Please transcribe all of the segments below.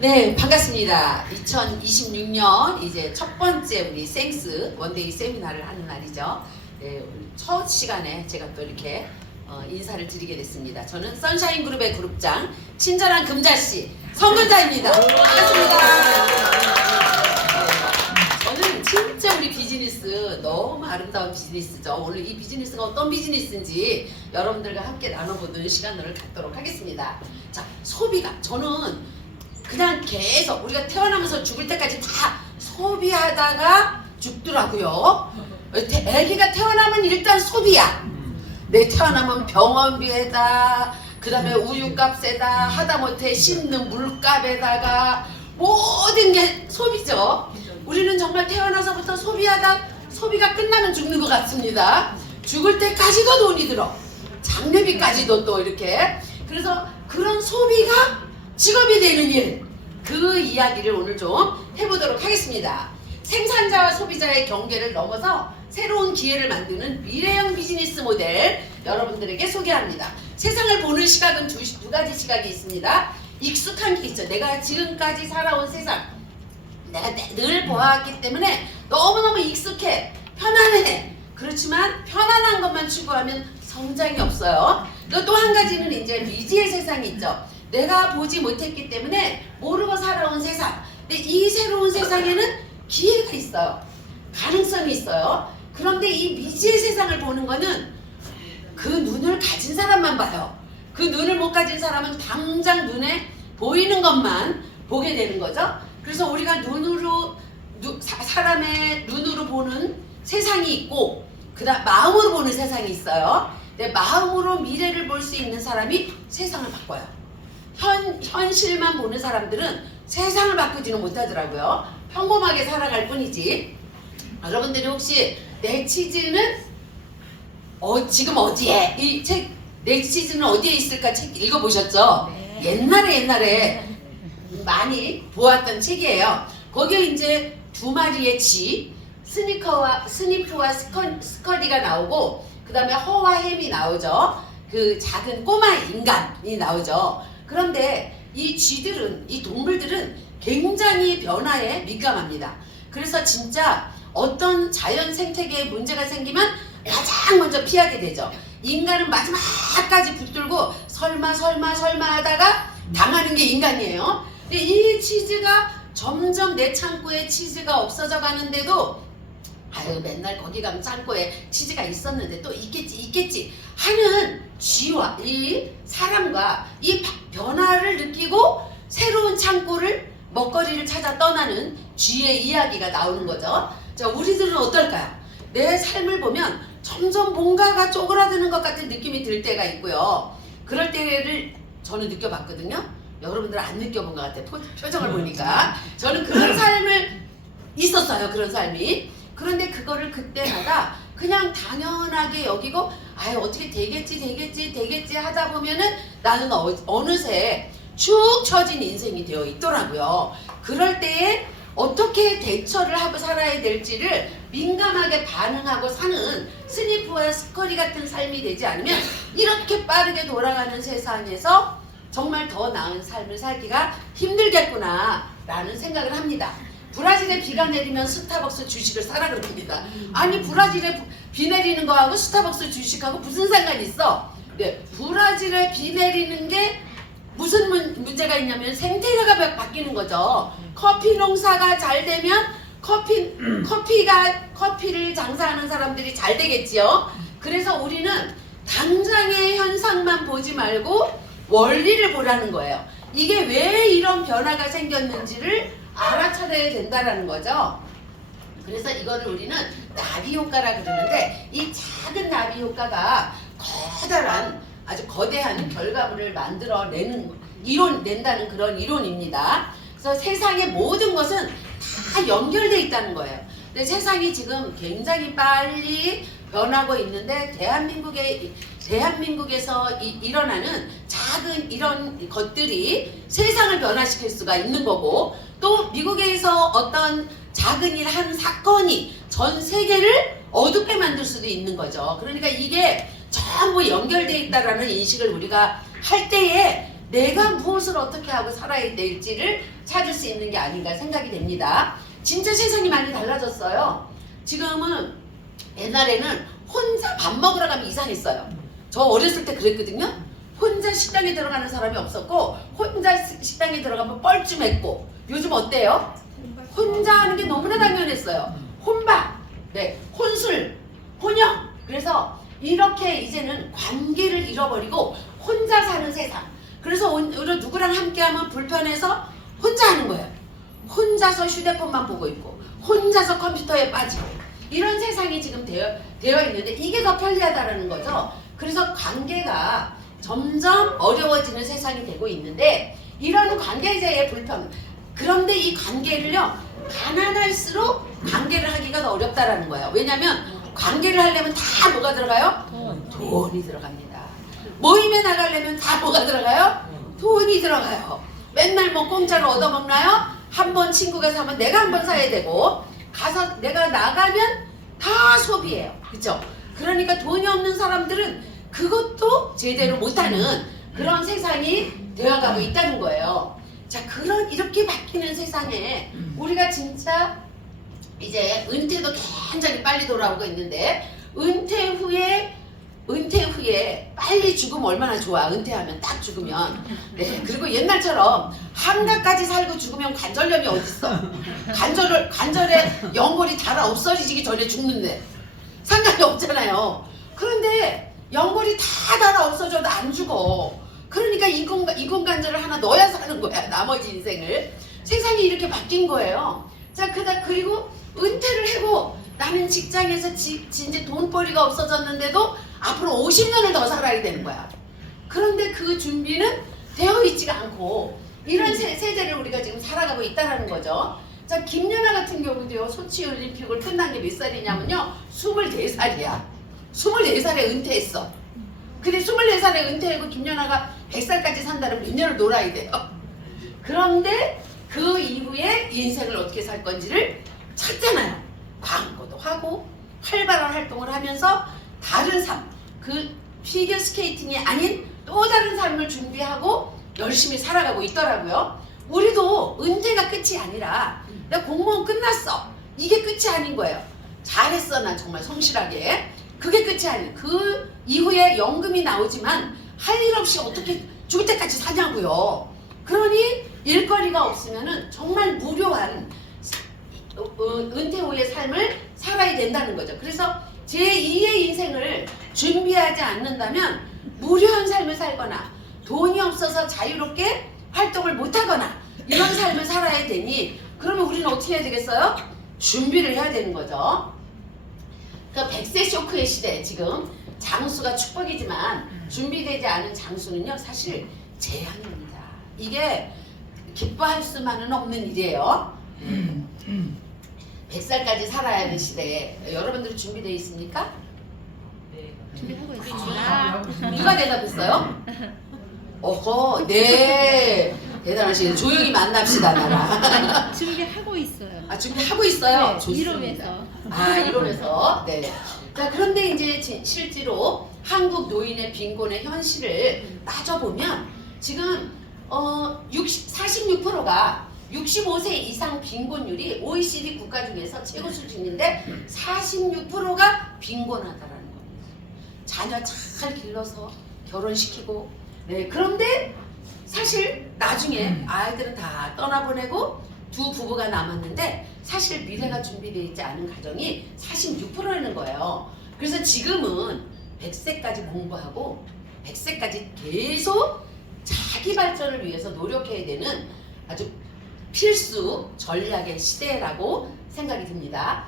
네, 반갑습니다. 2026년 이제 첫 번째 우리 생스 원데이 세미나를 하는 날이죠. 네, 첫 시간에 제가 또 이렇게 인사를 드리게 됐습니다. 저는 선샤인 그룹의 그룹장 친절한 금자씨 성근자입니다. 반갑습니다. 저는 진짜 우리 비즈니스 너무 아름다운 비즈니스죠. 오늘 이 비즈니스가 어떤 비즈니스인지 여러분들과 함께 나눠보는 시간을 갖도록 하겠습니다. 자, 소비가 저는 그냥 계속 우리가 태어나면서 죽을 때까지 다 소비하다가 죽더라고요. 애기가 태어나면 일단 소비야. 내 태어나면 병원비에다, 그 다음에 우유값에다, 하다못해 씹는 물값에다가 모든 게 소비죠. 우리는 정말 태어나서부터 소비하다 소비가 끝나면 죽는 것 같습니다. 죽을 때까지도 돈이 들어. 장례비까지도 또 이렇게. 그래서 그런 소비가 직업이 되는 일, 그 이야기를 오늘 좀 해보도록 하겠습니다. 생산자와 소비자의 경계를 넘어서 새로운 기회를 만드는 미래형 비즈니스 모델 여러분들에게 소개합니다. 세상을 보는 시각은 두 가지 시각이 있습니다. 익숙한 게 있죠. 내가 지금까지 살아온 세상, 내가 늘 보아왔기 때문에 너무너무 익숙해, 편안해. 그렇지만 편안한 것만 추구하면 성장이 없어요. 또 한 가지는 이제 미지의 세상이 있죠. 내가 보지 못했기 때문에 모르고 살아온 세상. 근데 이 새로운 세상에는 기회가 있어요. 가능성이 있어요. 그런데 이 미지의 세상을 보는 거는 그 눈을 가진 사람만 봐요. 그 눈을 못 가진 사람은 당장 눈에 보이는 것만 보게 되는 거죠. 그래서 우리가 사람의 눈으로 보는 세상이 있고, 그다음 마음으로 보는 세상이 있어요. 근데 마음으로 미래를 볼 수 있는 사람이 세상을 바꿔요. 현실만 보는 사람들은 세상을 바꾸지는 못하더라고요. 평범하게 살아갈 뿐이지. 여러분들이 혹시 내 치즈는 지금 어디에? 이 책 내 치즈는 어디에 있을까 책 읽어보셨죠? 네. 옛날에 많이 보았던 책이에요. 거기에 이제 두 마리의 쥐, 스니프와 스커디가 나오고, 그 다음에 허와 햄이 나오죠. 그 작은 꼬마 인간이 나오죠. 그런데 이 쥐들은, 이 동물들은 굉장히 변화에 민감합니다. 그래서 진짜 어떤 자연 생태계에 문제가 생기면 가장 먼저 피하게 되죠. 인간은 마지막까지 붙들고 설마 하다가 당하는 게 인간이에요. 근데 이 치즈가 점점 내 창고에 치즈가 없어져 가는데도 아유, 맨날 거기 가면 창고에 치즈가 있었는데 또 있겠지 하는 쥐와 이 사람과 이 변화를 느끼고 새로운 창고를, 먹거리를 찾아 떠나는 쥐의 이야기가 나오는 거죠. 자, 우리들은 어떨까요? 내 삶을 보면 점점 뭔가가 쪼그라드는 것 같은 느낌이 들 때가 있고요. 그럴 때를 저는 느껴봤거든요. 여러분들은 안 느껴본 것 같아요. 표정을 보니까. 저는 그런 삶을 있었어요. 그런 삶이. 그런데 그거를 그때마다 그냥 당연하게 여기고, 아유, 어떻게 되겠지 하다 보면은 나는 어느새 축 처진 인생이 되어 있더라고요. 그럴 때에 어떻게 대처를 하고 살아야 될지를 민감하게 반응하고 사는 스니프와 스커리 같은 삶이 되지 않으면 이렇게 빠르게 돌아가는 세상에서 정말 더 나은 삶을 살기가 힘들겠구나 라는 생각을 합니다. 브라질에 비가 내리면 스타벅스 주식을 사라 그럽니다. 아니, 브라질에 비 내리는 거하고 스타벅스 주식하고 무슨 상관이 있어? 네, 브라질에 비 내리는 게 무슨 문제가 있냐면 생태계가 바뀌는 거죠. 커피 농사가 잘 되면 커피를 장사하는 사람들이 잘 되겠지요. 그래서 우리는 당장의 현상만 보지 말고 원리를 보라는 거예요. 이게 왜 이런 변화가 생겼는지를 알아차려야 된다라는 거죠. 그래서 이거를 우리는 나비 효과라 그러는데, 이 작은 나비 효과가 커다란, 아주 거대한 결과물을 만들어내는 낸다는 그런 이론입니다. 그래서 세상의 모든 것은 다 연결되어 있다는 거예요. 근데 세상이 지금 굉장히 빨리 변하고 있는데 대한민국에서 일어나는 작은 이런 것들이 세상을 변화시킬 수가 있는 거고, 또 미국에서 어떤 작은 일 한 사건이 전 세계를 어둡게 만들 수도 있는 거죠. 그러니까 이게 전부 연결되어 있다라는 인식을 우리가 할 때에 내가 무엇을 어떻게 하고 살아야 될지를 찾을 수 있는 게 아닌가 생각이 됩니다. 진짜 세상이 많이 달라졌어요. 지금은 옛날에는 혼자 밥 먹으러 가면 이상했어요. 저 어렸을 때 그랬거든요. 혼자 식당에 들어가는 사람이 없었고 혼자 식당에 들어가면 뻘쭘했고 요즘 어때요? 혼자 하는 게 너무나 당연했어요. 혼밥, 네, 혼술, 혼영. 그래서 이렇게 이제는 관계를 잃어버리고 혼자 사는 세상. 그래서 오히려 누구랑 함께하면 불편해서 혼자 하는 거예요. 혼자서 휴대폰만 보고 있고 혼자서 컴퓨터에 빠지고 이런 세상이 지금 되어 있는데 이게 더 편리하다라는 거죠. 그래서 관계가 점점 어려워지는 세상이 되고 있는데 이런 관계자의 불편. 그런데 이 관계를요, 가난할수록 관계를 하기가 더 어렵다라는 거예요. 왜냐하면 관계를 하려면 다 뭐가 들어가요? 돈이 들어갑니다. 모임에 나가려면 다 뭐가 들어가요? 돈이 들어가요. 맨날 뭐 공짜로 얻어먹나요? 한 번 친구가 사면 내가 한 번 사야 되고 가서 내가 나가면 다 소비해요. 그렇죠? 그러니까 돈이 없는 사람들은 그것도 제대로 못하는 그런 세상이 되어가고 있다는 거예요. 자, 그런 이렇게 바뀌는 세상에 우리가 진짜 이제 은퇴도 굉장히 빨리 돌아오고 있는데 은퇴 후에 빨리 죽으면 얼마나 좋아. 은퇴하면 딱 죽으면. 네, 그리고 옛날처럼 한가까지 살고 죽으면 관절염이 어딨어. 관절에 연골이 닳아 없어지기 전에 죽는데 상관이 없잖아요. 그런데 연골이 다 닳아 없어져도 안 죽어. 그러니까 인공관절을 하나 넣어야 사는 거야. 나머지 인생을. 세상이 이렇게 바뀐 거예요. 자, 그리고 은퇴를 하고 나는 직장에서 진짜 돈벌이가 없어졌는데도 앞으로 50년을 더 살아야 되는 거야. 그런데 그 준비는 되어 있지가 않고 이런 세대를 우리가 지금 살아가고 있다는 거죠. 자, 김연아 같은 경우도요. 소치 올림픽을 끝난 게 몇 살이냐면요. 24살이야. 24살에 은퇴했어. 근데 24살에 은퇴하고 김연아가 100살까지 산다면 몇 년을 놀아야 돼요. 그런데 그 이후에 인생을 어떻게 살 건지를 찾잖아요. 광고도 하고 활발한 활동을 하면서 다른 삶, 그 피겨 스케이팅이 아닌 또 다른 삶을 준비하고 열심히 살아가고 있더라고요. 우리도 은퇴가 끝이 아니라 내가 공무원 끝났어. 이게 끝이 아닌 거예요. 잘했어. 난 정말 성실하게. 그게 끝이 아니에요. 그 이후에 연금이 나오지만 할 일 없이 어떻게 죽을 때까지 사냐고요. 그러니 일거리가 없으면은 정말 무료한 은퇴 후의 삶을 살아야 된다는 거죠. 그래서 제2의 인생을 준비하지 않는다면 무료한 삶을 살거나 돈이 없어서 자유롭게 활동을 못하거나 이런 삶을 살아야 되니 그러면 우리는 어떻게 해야 되겠어요? 준비를 해야 되는 거죠. 그러니까 100세 쇼크의 시대, 지금 장수가 축복이지만 준비되지 않은 장수는요 사실 재앙입니다. 이게 기뻐할 수만은 없는 일이에요. 100살까지 살아야 하는 시대에 여러분들이 준비되어 있습니까? 네. 준비하고 있습니다. 누가 대답했어요? 어허, 네. 대단하시네. 조용히 만납시다, 나랑. 준비하고 있어요. 아, 준비하고 있어요? 네, 좋습니다. 이론에서. 아, 이론에서. 네. 자, 그런데 이제 실제로 한국 노인의 빈곤의 현실을 따져보면 지금 46%가 65세 이상 빈곤율이 OECD 국가 중에서 최고 수준인데 46%가 빈곤하다라는 겁니다. 자녀 잘 길러서 결혼시키고, 네, 그런데 사실 나중에 아이들은 다 떠나보내고 두 부부가 남았는데 사실 미래가 준비되어 있지 않은 가정이 46%라는 거예요. 그래서 지금은 100세까지 공부하고 100세까지 계속 자기 발전을 위해서 노력해야 되는 아주 필수 전략의 시대라고 생각이 듭니다.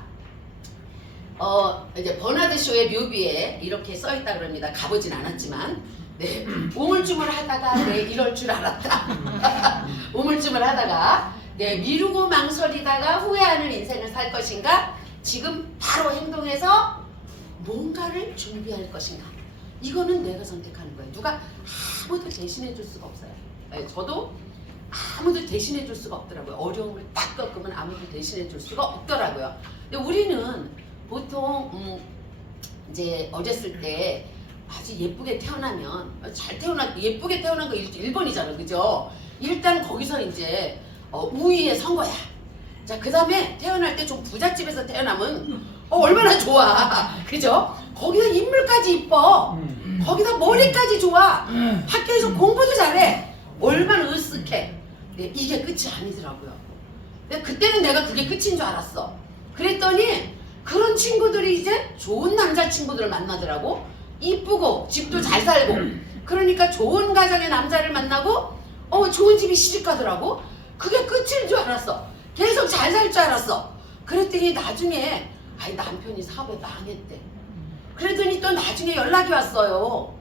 이제 버나드 쇼의 묘비에 이렇게 써있다 그럽니다. 가보진 않았지만, 네, 우물쭈물 하다가 네, 이럴 줄 알았다. 우물쭈물 하다가 네, 미루고 망설이다가 후회하는 인생을 살 것인가? 지금 바로 행동해서 뭔가를 준비할 것인가? 이거는 내가 선택하는 거예요. 누가 아무도 대신해 줄 수가 없어요. 네, 저도 아무도 대신해 줄 수가 없더라고요. 어려움을 딱 겪으면 아무도 대신해 줄 수가 없더라고요. 근데 우리는 보통 이제 어렸을 때 아주 예쁘게 태어나면 예쁘게 태어난 거 1번이잖아, 그죠? 일단 거기서 이제 우위에 선 거야. 자, 그 다음에 태어날 때 좀 부잣집에서 태어나면 얼마나 좋아, 그죠? 거기서 인물까지 이뻐. 거기다 머리까지 좋아. 학교에서 공부도 잘해. 얼마나 으쓱해. 네, 이게 끝이 아니더라고요. 근데 그때는 내가 그게 끝인 줄 알았어. 그랬더니 그런 친구들이 이제 좋은 남자친구들을 만나더라고. 이쁘고 집도 잘 살고. 그러니까 좋은 가정의 남자를 만나고 좋은 집이 시집가더라고. 그게 끝인 줄 알았어. 계속 잘 살 줄 알았어. 그랬더니 나중에 남편이 사업에 망했대. 그랬더니 또 나중에 연락이 왔어요.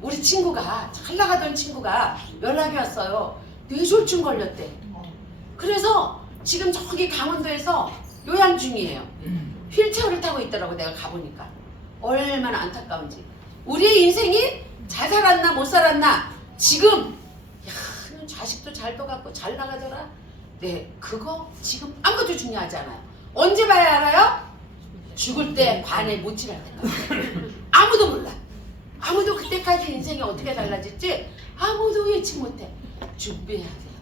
우리 친구가, 잘 나가던 친구가 연락이 왔어요. 뇌졸중 걸렸대. 그래서 지금 저기 강원도에서 요양 중이에요. 휠체어를 타고 있더라고. 내가 가보니까 얼마나 안타까운지. 우리의 인생이 잘 살았나 못 살았나, 지금 자식도 잘 둬갖고 잘 나가더라. 네, 그거 지금 아무것도 중요하지 않아요. 언제 봐야 알아요? 죽을 때 관에 못 칠할 때까지. 아무도 몰라. 아무도 그때까지 인생이 어떻게 달라질지 아무도 예측 못해. 준비해야 돼요.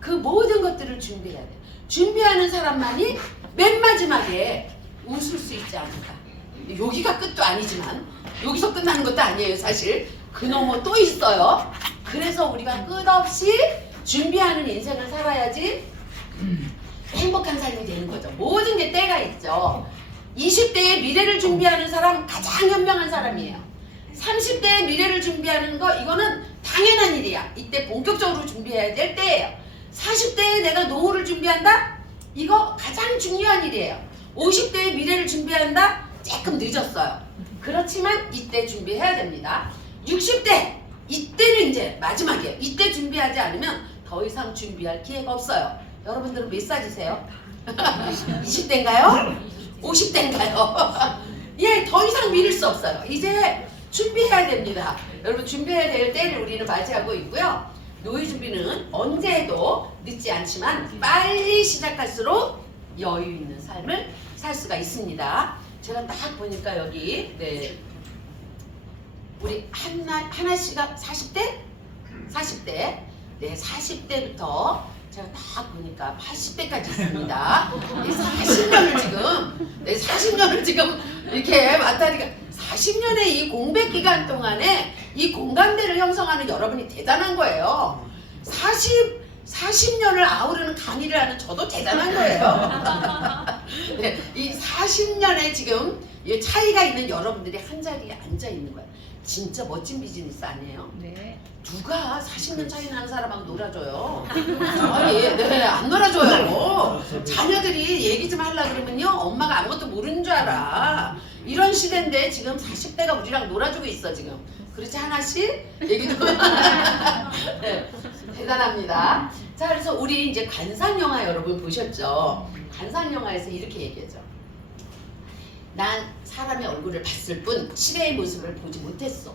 그 모든 것들을 준비해야 돼. 준비하는 사람만이 맨 마지막에 웃을 수 있지 않을까. 여기가 끝도 아니지만 여기서 끝나는 것도 아니에요, 사실. 그놈은 또 있어요. 그래서 우리가 끝없이 준비하는 인생을 살아야지 행복한 삶이 되는 거죠. 모든 게 때가 있죠. 20대의 미래를 준비하는 사람 가장 현명한 사람이에요. 30대의 미래를 준비하는 거, 이거는 당연한 일이야. 이때 본격적으로 준비해야 될 때예요. 40대에 내가 노후를 준비한다? 이거 가장 중요한 일이에요. 50대의 미래를 준비한다? 조금 늦었어요. 그렇지만 이때 준비해야 됩니다. 60대, 이때는 이제 마지막이에요. 이때 준비하지 않으면 더 이상 준비할 기회가 없어요. 여러분들은 몇 살이세요? 20대인가요? 50대인가요? 예, 더 이상 미룰 수 없어요. 이제 준비해야 됩니다. 여러분, 준비해야 될 때를 우리는 맞이하고 있고요. 노후 준비는 언제 해도 늦지 않지만 빨리 시작할수록 여유 있는 삶을 살 수가 있습니다. 제가 딱 보니까 여기 우리 하나 씨가 40대? 40대. 네, 40대부터 제가 딱 보니까 80대까지 있습니다. 40년을 지금 이렇게 왔다니까, 40년의 이 공백 기간 동안에 이 공감대를 형성하는 여러분이 대단한 거예요. 40년을 아우르는 강의를 하는 저도 대단한 거예요. 네, 이 40년에 지금 이 차이가 있는 여러분들이 한 자리에 앉아 있는 거예요. 진짜 멋진 비즈니스 아니에요? 네. 누가 40년 차이 나는 사람하고 놀아줘요? 네, 안 놀아줘요. 자녀들이 얘기 좀 하려고 그러면요, 엄마가 아무것도 모르는 줄 알아. 이런 시대인데 지금 40대가 우리랑 놀아주고 있어, 지금. 그렇지, 하나씩? 얘기도. 네, 대단합니다. 자, 그래서 우리 이제 관상영화 여러분 보셨죠? 관상영화에서 이렇게 얘기하죠. 난 사람의 얼굴을 봤을 뿐 시대의 모습을 보지 못했어.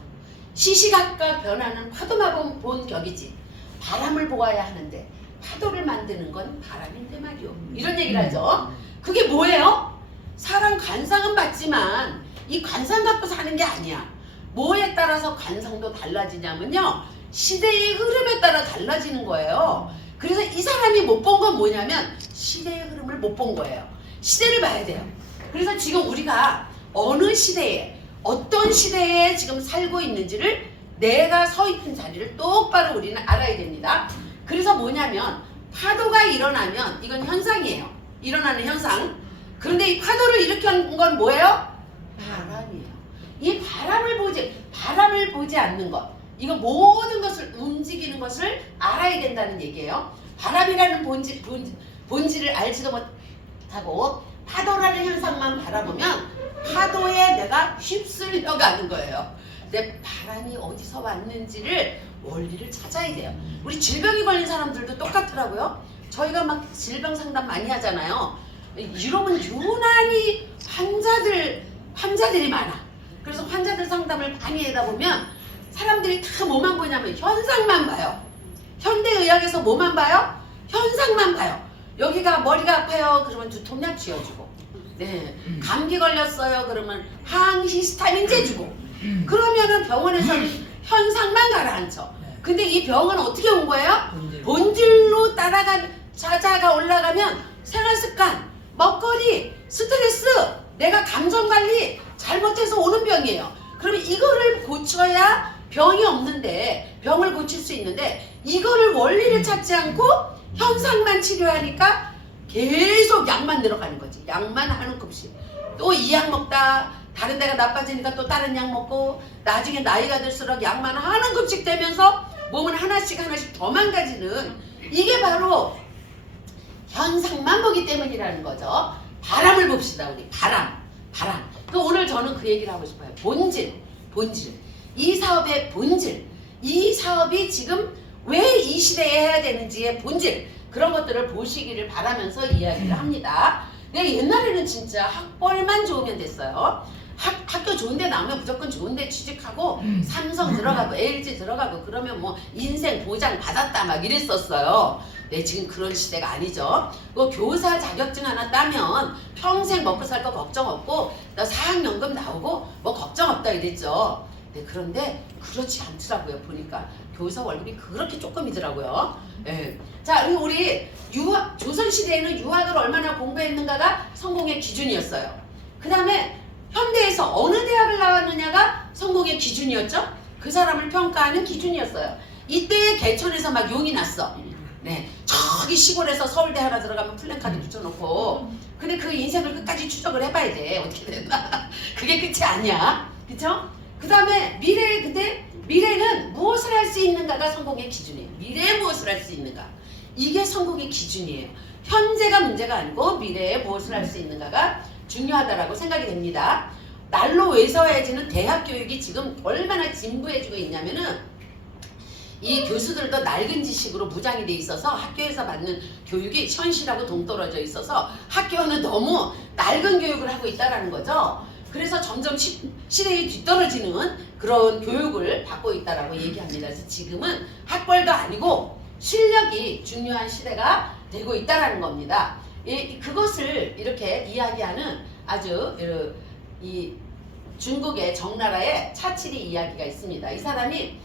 시시각각 변하는 파도만 본 격이지. 바람을 보아야 하는데 파도를 만드는 건 바람인데 말이오. 이런 얘기를 하죠. 그게 뭐예요? 사람 관상은 봤지만 이 관상 갖고 사는 게 아니야. 뭐에 따라서 관상도 달라지냐면요, 시대의 흐름에 따라 달라지는 거예요. 그래서 이 사람이 못 본 건 뭐냐면 시대의 흐름을 못 본 거예요. 시대를 봐야 돼요. 그래서 지금 우리가 어느 시대에, 어떤 시대에 지금 살고 있는지를, 내가 서 있는 자리를 똑바로 우리는 알아야 됩니다. 그래서 뭐냐면 파도가 일어나면 이건 현상이에요. 일어나는 현상. 그런데 이 파도를 일으킨 건 뭐예요? 바람이에요. 이 바람을 보지 않는 것, 이거 모든 것을 움직이는 것을 알아야 된다는 얘기예요. 바람이라는 본질을 알지도 못하고 파도라는 현상만 바라보면 파도에 내가 휩쓸려 가는 거예요. 내 바람이 어디서 왔는지를, 원리를 찾아야 돼요. 우리 질병이 걸린 사람들도 똑같더라고요. 저희가 막 질병 상담 많이 하잖아요. 유럽은 유난히 환자들이 많아. 그래서 환자들 상담을 많이 하다 보면 사람들이 다 뭐만 보냐면 현상만 봐요. 현대의학에서 뭐만 봐요? 현상만 봐요. 여기가 머리가 아파요. 그러면 두통약 쥐어주고, 네, 감기 걸렸어요. 그러면 항히스타민 재주고, 그러면은 병원에서는 현상만 가라앉혀. 근데 이 병은 어떻게 온 거예요? 본질. 본질로 찾아가 올라가면 생활습관, 먹거리, 스트레스, 내가 감정관리 잘못해서 오는 병이에요. 그러면 이거를 고쳐야 병이 없는데, 병을 고칠 수 있는데, 이거를 원리를 찾지 않고 현상만 치료하니까 계속 약만 들어가는 거지. 약만 한 움큼씩. 또 이 약 먹다 다른 데가 나빠지니까 또 다른 약 먹고, 나중에 나이가 들수록 약만 한 움큼씩 되면서 몸은 하나씩 더 망가지는, 이게 바로 현상만 보기 때문이라는 거죠. 바람을 봅시다. 우리 바람. 그 오늘 저는 그 얘기를 하고 싶어요. 본질. 이 사업의 본질. 이 사업이 지금 왜 이 시대에 해야 되는지의 본질. 그런 것들을 보시기를 바라면서 이야기를 합니다. 근데 옛날에는 진짜 학벌만 좋으면 됐어요. 학교 좋은데 나오면 무조건 좋은데 취직하고 삼성 들어가고 LG 들어가고 그러면 뭐 인생 보장 받았다 막 이랬었어요. 네, 지금 그런 시대가 아니죠. 그 교사 자격증 하나 따면 평생 먹고 살 거 걱정 없고 나 사학연금 나오고 뭐 걱정 없다 이랬죠. 네, 그런데 그렇지 않더라고요. 보니까 교사 월급이 그렇게 조금이더라고요. 네. 자, 그리고 우리 조선시대에는 유학을 얼마나 공부했는가가 성공의 기준이었어요. 그 다음에 현대에서 어느 대학을 나왔느냐가 성공의 기준이었죠. 그 사람을 평가하는 기준이었어요. 이때 개천에서 막 용이 났어. 네, 저기 시골에서 서울대 하나 들어가면 플랜카드 붙여놓고, 근데 그 인생을 끝까지 추적을 해봐야 돼. 어떻게 됐나? 그게 끝이 아니야. 그쵸? 그 다음에 근데 미래는 무엇을 할 수 있는가가 성공의 기준이에요. 미래에 무엇을 할 수 있는가. 이게 성공의 기준이에요. 현재가 문제가 아니고 미래에 무엇을 할 수 있는가가 중요하다라고 생각이 됩니다. 날로 외서해지는 대학 교육이 지금 얼마나 진부해지고 있냐면은, 이 교수들도 낡은 지식으로 무장이 돼 있어서 학교에서 받는 교육이 현실하고 동떨어져 있어서 학교는 너무 낡은 교육을 하고 있다라는 거죠. 그래서 점점 시대에 뒤떨어지는 그런 교육을 받고 있다라고 얘기합니다. 그래서 지금은 학벌도 아니고 실력이 중요한 시대가 되고 있다라는 겁니다. 그것을 이렇게 이야기하는 아주 이 중국의 정나라의 차칠이 이야기가 있습니다. 이 사람이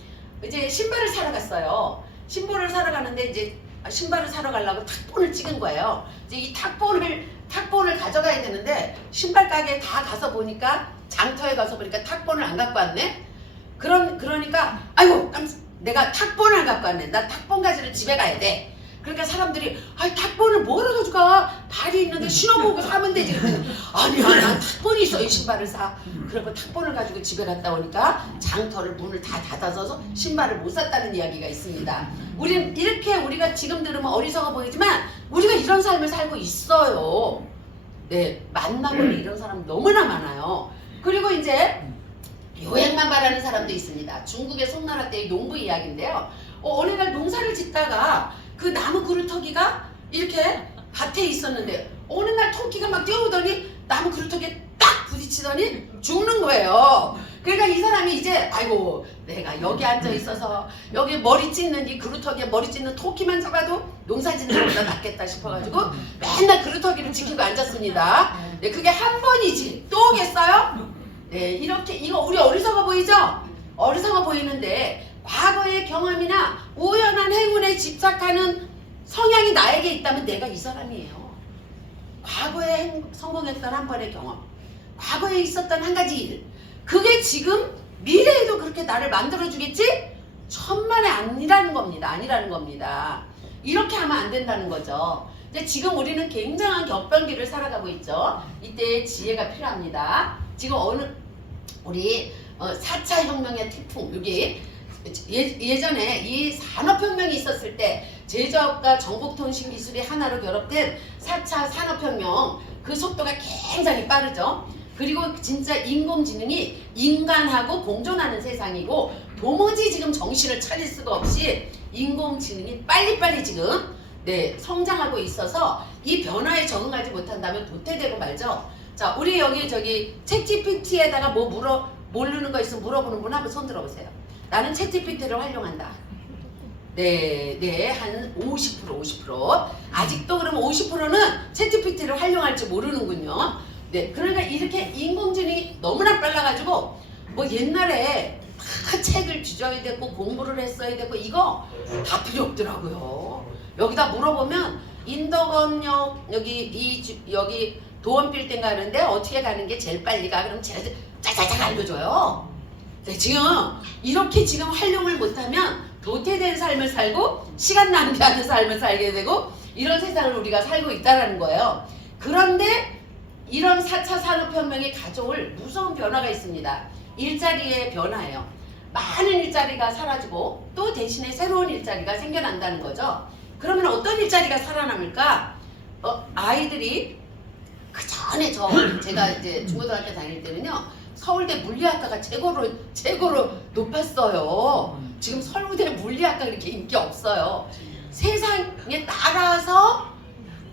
이제 신발을 사러 갔어요. 신발을 사러 가는데 이제 신발을 사러 가려고 탁본을 찍은 거예요. 이제 이 탁본을 가져가야 되는데 신발 가게에 다 가서 보니까, 장터에 가서 보니까 탁본을 안 갖고 왔네. 그러니까 아이고 내가 탁본을 안 갖고 왔네. 나 탁본 가지러 집에 가야 돼. 그러니까 사람들이 탁본을 뭐로 가져가? 발이 있는데 신어보고 사면 되지. 아니야, 난 탁본이 있어. 이 신발을 사. 그리고 탁본을 가지고 집에 갔다 오니까 장터를 문을 다 닫아서 신발을 못 샀다는 이야기가 있습니다. 우리는 이렇게 우리가 지금 들으면 어리석어 보이지만 우리가 이런 삶을 살고 있어요. 네, 만나보면 이런 사람 너무나 많아요. 그리고 이제 요행만 바라는 사람도 있습니다. 중국의 송나라 때의 농부 이야기인데요. 어느 날 농사를 짓다가 그 나무 그루터기가 이렇게 밭에 있었는데 어느 날 토끼가 막 뛰어오더니 나무 그루터기에 딱 부딪히더니 죽는 거예요. 그러니까 이 사람이 이제 아이고 내가 여기 앉아 있어서 여기 머리 찢는 이 그루터기에 머리 찢는 토끼만 잡아도 농사 짓는 것보다 낫겠다 싶어가지고 맨날 그루터기를 지키고 앉았습니다. 네, 그게 한 번이지 또 오겠어요? 네, 이거 우리 어리석어 보이죠? 어리석어 보이는데 과거의 경험이나 우연한 행운에 집착하는 성향이 나에게 있다면 내가 이 사람이에요. 과거에 성공했던 한 번의 경험, 과거에 있었던 한 가지 일, 그게 지금 미래에도 그렇게 나를 만들어주겠지? 천만에 아니라는 겁니다. 이렇게 하면 안 된다는 거죠. 근데 지금 우리는 굉장한 격변기를 살아가고 있죠. 이때 지혜가 필요합니다. 지금 우리 4차 혁명의 태풍, 여기 예전에 이 산업혁명이 있었을 때 제조업과 정보통신기술이 하나로 결합된 4차 산업혁명, 그 속도가 굉장히 빠르죠. 그리고 진짜 인공지능이 인간하고 공존하는 세상이고 도무지 지금 정신을 차릴 수가 없이 인공지능이 빨리빨리 지금 성장하고 있어서 이 변화에 적응하지 못한다면 도태되고 말죠. 자, 우리 여기 챗GPT에다가 모르는 거 있으면 물어보는 분 한번 손 들어보세요. 나는 챗GPT를 활용한다. 네, 한 50%. 아직도 그러면 50%는 챗GPT를 활용할지 모르는군요. 네, 그러니까 이렇게 인공지능이 너무나 빨라가지고 뭐 옛날에 다 책을 뒤져야 되고 공부를 했어야 되고 이거 다 필요 없더라고요. 여기다 물어보면 인덕원역 여기 도원빌딩 가는데 어떻게 가는 게 제일 빨리 가? 그럼 제가 짜자작 알려줘요. 네, 지금 이렇게 지금 활용을 못하면 도태된 삶을 살고 시간 낭비하는 삶을 살게 되고 이런 세상을 우리가 살고 있다는 거예요. 그런데 이런 4차 산업혁명이 가져올 무서운 변화가 있습니다. 일자리의 변화예요. 많은 일자리가 사라지고 또 대신에 새로운 일자리가 생겨난다는 거죠. 그러면 어떤 일자리가 살아남을까? 아이들이 그 전에 제가 이제 중고등학교 다닐 때는요 서울대 물리학과가 최고로 높았어요. 지금 서울대 물리학과 그렇게 인기 없어요. 세상에 따라서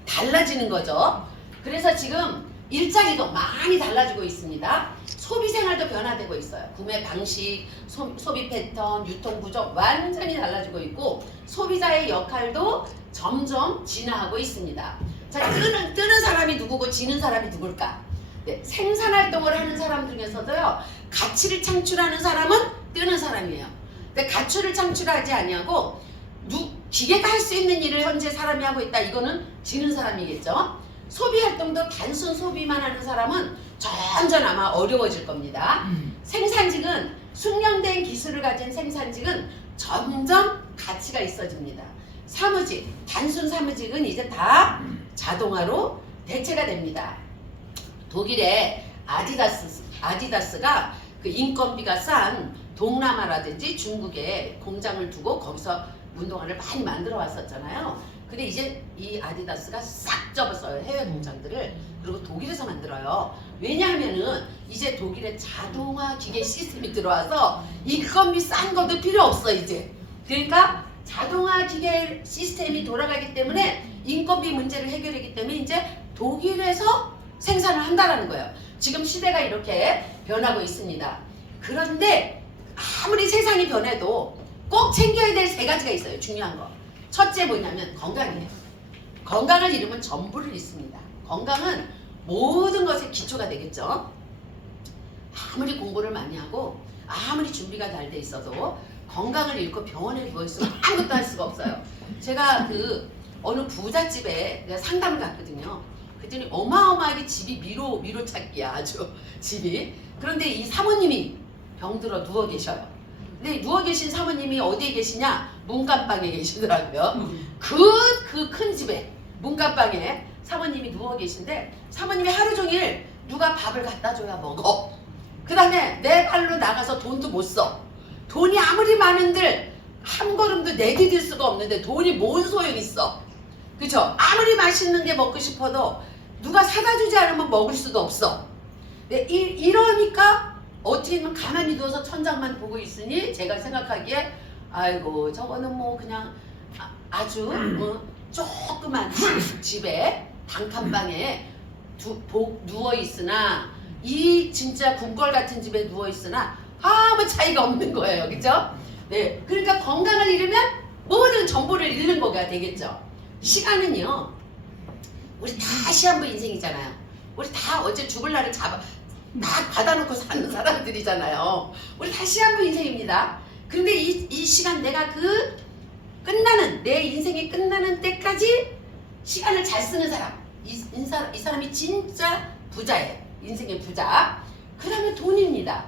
달라지는 거죠. 그래서 지금 일자리도 많이 달라지고 있습니다. 소비 생활도 변화되고 있어요. 구매 방식, 소비 패턴, 유통 구조 완전히 달라지고 있고 소비자의 역할도 점점 진화하고 있습니다. 자, 뜨는 사람이 누구고 지는 사람이 누굴까? 네, 생산활동을 하는 사람 중에서도요 가치를 창출하는 사람은 뜨는 사람이에요. 근데 가치를 창출하지 아니하고 기계가 할 수 있는 일을 현재 사람이 하고 있다. 이거는 지는 사람이겠죠. 소비활동도 단순 소비만 하는 사람은 점점 아마 어려워질 겁니다. 생산직은 숙련된 기술을 가진 생산직은 점점 가치가 있어집니다. 사무직, 단순 사무직은 이제 다 자동화로 대체가 됩니다. 독일의 아디다스가 그 인건비가 싼 동남아라든지 중국에 공장을 두고 거기서 운동화를 많이 만들어 왔었잖아요. 근데 이제 이 아디다스가 싹 접었어요. 해외 공장들을. 그리고 독일에서 만들어요. 왜냐하면은 이제 독일에 자동화 기계 시스템이 들어와서 인건비 싼 것도 필요 없어 이제. 그러니까 자동화 기계 시스템이 돌아가기 때문에 인건비 문제를 해결하기 때문에 이제 독일에서 생산을 한다라는 거예요. 지금 시대가 이렇게 변하고 있습니다. 그런데 아무리 세상이 변해도 꼭 챙겨야 될 세 가지가 있어요. 중요한 거. 첫째 뭐냐면 건강이에요. 건강을 잃으면 전부를 잃습니다. 건강은 모든 것의 기초가 되겠죠. 아무리 공부를 많이 하고 아무리 준비가 잘 돼 있어도 건강을 잃고 병원에 누워있으면 아무것도 할 수가 없어요. 제가 그 어느 부잣집에 내가 상담을 갔거든요. 그랬더니 어마어마하게 집이 미로 찾기야 아주 집이. 그런데 이 사모님이 병들어 누워 계셔요. 근데 누워 계신 사모님이 어디에 계시냐? 문간방에 계시더라고요. 그 큰 집에 문간방에 사모님이 누워 계신데 사모님이 하루 종일 누가 밥을 갖다 줘야 먹어. 그 다음에 내 발로 나가서 돈도 못 써. 돈이 아무리 많은들 한 걸음도 내디딜 수가 없는데 돈이 뭔 소용 있어. 그쵸? 아무리 맛있는 게 먹고 싶어도 누가 사다 주지 않으면 먹을 수도 없어. 네, 이러니까 어떻게 보면 가만히 누워서 천장만 보고 있으니 제가 생각하기에 아이고 저거는 뭐 그냥 아주 조그만 집에 단칸방에 누워 있으나 이 진짜 궁궐 같은 집에 누워 있으나 아무 차이가 없는 거예요. 그죠? 네. 그러니까 건강을 잃으면 모든 정보를 잃는 거가 되겠죠. 시간은요. 우리 다 시한부 인생이잖아요. 우리 다 어제 죽을 날을 다 받아놓고 사는 사람들이잖아요. 우리 다 시한부 인생입니다. 그런데 이 시간 내가 내 인생이 끝나는 때까지 시간을 잘 쓰는 사람 이 사람이 진짜 부자예요. 인생의 부자. 그 다음에 돈입니다.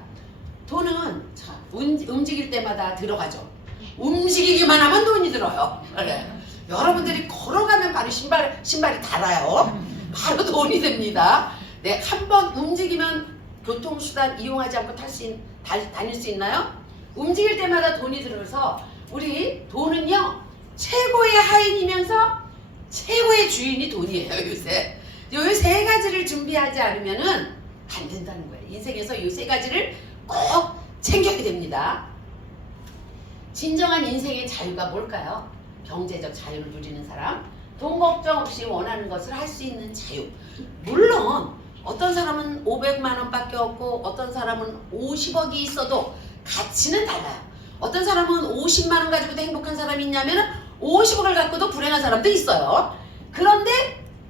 돈은 자, 움직일 때마다 들어가죠. 움직이기만 하면 돈이 들어요. 그래. 여러분들이 걸어가면 바로 신발이 달아요. 바로 돈이 됩니다. 네, 한번 움직이면 교통수단 이용하지 않고 다닐 수 있나요? 움직일 때마다 돈이 들어서 우리 돈은요 최고의 하인이면서 최고의 주인이 돈이에요. 요새 요 세 가지를 준비하지 않으면은 안 된다는 거예요. 인생에서 이 세 가지를 꼭 챙겨야 됩니다. 진정한 인생의 자유가 뭘까요? 경제적 자유를 누리는 사람, 돈 걱정 없이 원하는 것을 할 수 있는 자유. 물론 어떤 사람은 500만 원밖에 없고 어떤 사람은 50억이 있어도 가치는 달라요. 어떤 사람은 50만 원 가지고도 행복한 사람이 있냐면 50억을 갖고도 불행한 사람도 있어요. 그런데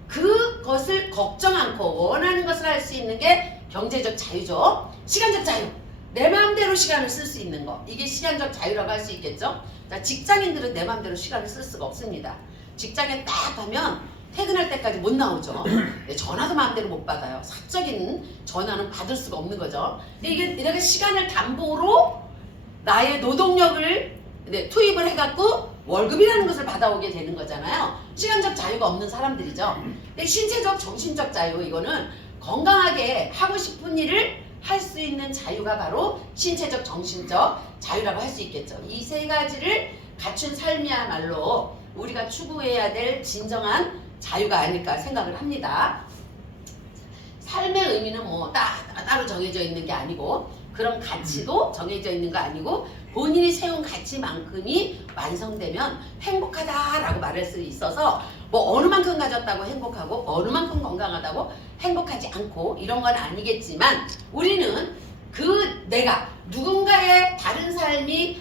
그것을 걱정 않고 원하는 것을 할 수 있는 게 경제적 자유죠. 시간적 자유. 내 마음대로 시간을 쓸 수 있는 거. 이게 시간적 자유라고 할 수 있겠죠. 자, 직장인들은 내 마음대로 시간을 쓸 수가 없습니다. 직장에 딱 가면 퇴근할 때까지 못 나오죠. 전화도 마음대로 못 받아요. 사적인 전화는 받을 수가 없는 거죠. 근데 이게 내가 시간을 담보로 나의 노동력을 투입을 해갖고 월급이라는 것을 받아오게 되는 거잖아요. 시간적 자유가 없는 사람들이죠. 근데 신체적, 정신적 자유, 이거는 건강하게 하고 싶은 일을 할 수 있는 자유가 바로 신체적, 정신적 자유라고 할 수 있겠죠. 이 세 가지를 갖춘 삶이야말로 우리가 추구해야 될 진정한 자유가 아닐까 생각을 합니다. 삶의 의미는 뭐 따로 정해져 있는 게 아니고, 그런 가치도 정해져 있는 거 아니고, 본인이 세운 가치만큼이 완성되면 행복하다라고 말할 수 있어서, 뭐 어느 만큼 가졌다고 행복하고 어느 만큼 건강하다고 행복하지 않고 이런 건 아니겠지만, 우리는 내가 누군가의 다른 사람이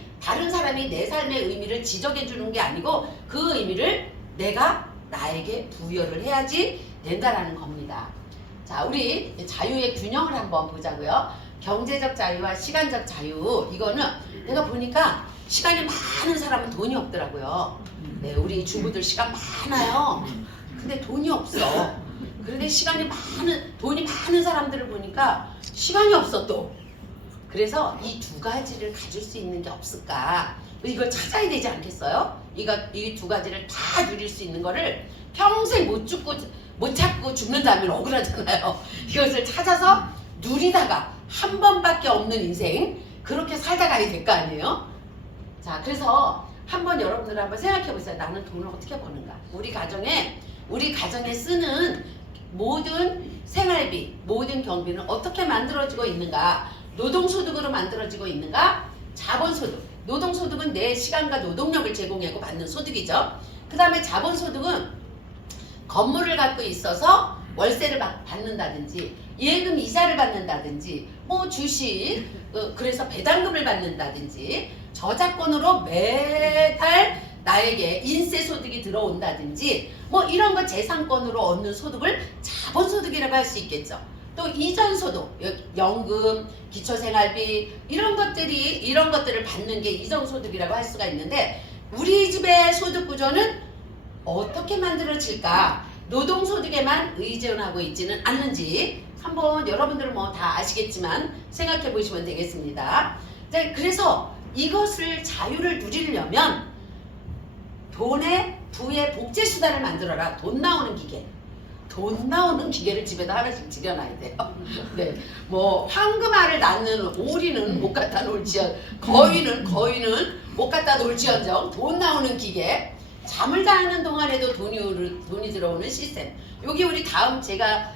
내 삶의 의미를 지적해 주는 게 아니고 그 의미를 내가 나에게 부여를 해야지 된다라는 겁니다. 자, 우리 자유의 균형을 한번 보자고요. 경제적 자유와 시간적 자유, 이거는 내가 보니까 시간이 많은 사람은 돈이 없더라고요. 네, 우리 주부들 시간 많아요. 근데 돈이 없어. 그런데 돈이 많은 사람들을 보니까 시간이 없어 또. 그래서 이 두 가지를 가질 수 있는 게 없을까? 이걸 찾아야 되지 않겠어요? 이 두 가지를 다 누릴 수 있는 거를 평생 못 찾고 죽는다면 억울하잖아요. 이것을 찾아서 누리다가 한 번밖에 없는 인생, 그렇게 살다 가야 될 거 아니에요? 자, 그래서 여러분들 한번 생각해 보세요. 나는 돈을 어떻게 버는가? 우리 가정에 쓰는 모든 생활비, 모든 경비는 어떻게 만들어지고 있는가? 노동소득으로 만들어지고 있는가? 자본소득. 노동소득은 내 시간과 노동력을 제공하고 받는 소득이죠. 그 다음에 자본소득은 건물을 갖고 있어서 월세를 받는다든지, 예금 이자를 받는다든지, 뭐 주식, 그래서 배당금을 받는다든지, 저작권으로 매달 나에게 인세소득이 들어온다든지, 뭐 이런 거 재산권으로 얻는 소득을 자본소득이라고 할 수 있겠죠. 또 이전소득, 연금, 기초생활비, 이런 것들을 받는 게 이전소득이라고 할 수가 있는데, 우리 집의 소득 구조는 어떻게 만들어질까? 노동소득에만 의존하고 있지는 않는지 한번 여러분들은 뭐 다 아시겠지만 생각해 보시면 되겠습니다. 자, 그래서 이것을 자유를 누리려면 부의 복제수단을 만들어라. 돈 나오는 기계를 집에다 하나씩 지려놔야 돼요. 네, 뭐 황금알을 낳는 오리는 못 갖다 거위는 못 갖다 놓을지언정 돈 나오는 기계, 잠을 자는 동안에도 돈이 들어오는 시스템. 여기 우리 다음 제가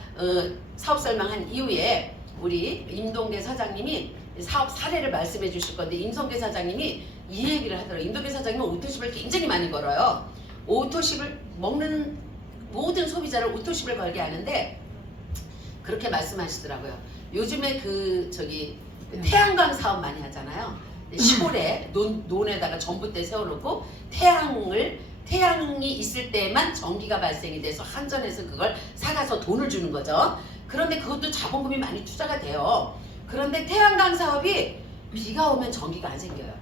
사업 설명한 이후에 우리 임동계 사장님이 사업 사례를 말씀해 주실 건데, 임동계 사장님이 이 얘기를 하더라고요. 임동계 사장님은 오토십을 굉장히 많이 걸어요. 오토십을 먹는 모든 소비자를 오토십을 걸게 하는데, 그렇게 말씀하시더라고요. 요즘에 태양광 사업 많이 하잖아요. 시골에 논에다가 전봇대 세워놓고 태양이 있을 때만 전기가 발생이 돼서 한전에서 그걸 사가서 돈을 주는 거죠. 그런데 그것도 자본금이 많이 투자가 돼요. 그런데 태양광 사업이 비가 오면 전기가 안 생겨요.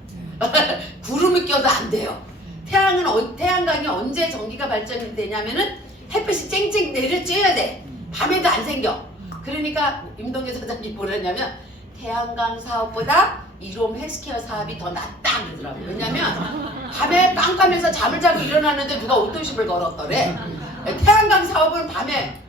구름이 껴도 안 돼요. 태양광이 언제 전기가 발전이 되냐면은 햇빛이 쨍쨍 내려쬐야 돼. 밤에도 안 생겨. 그러니까 임동계 사장님이 뭐랬냐면, 태양광 사업보다 이롬 헬스케어 사업이 더 낫다 그러더라고요. 왜냐면 밤에 깜깜해서 잠을 자고 일어나는데 누가 오토십을 걸었더래. 태양광 사업은 밤에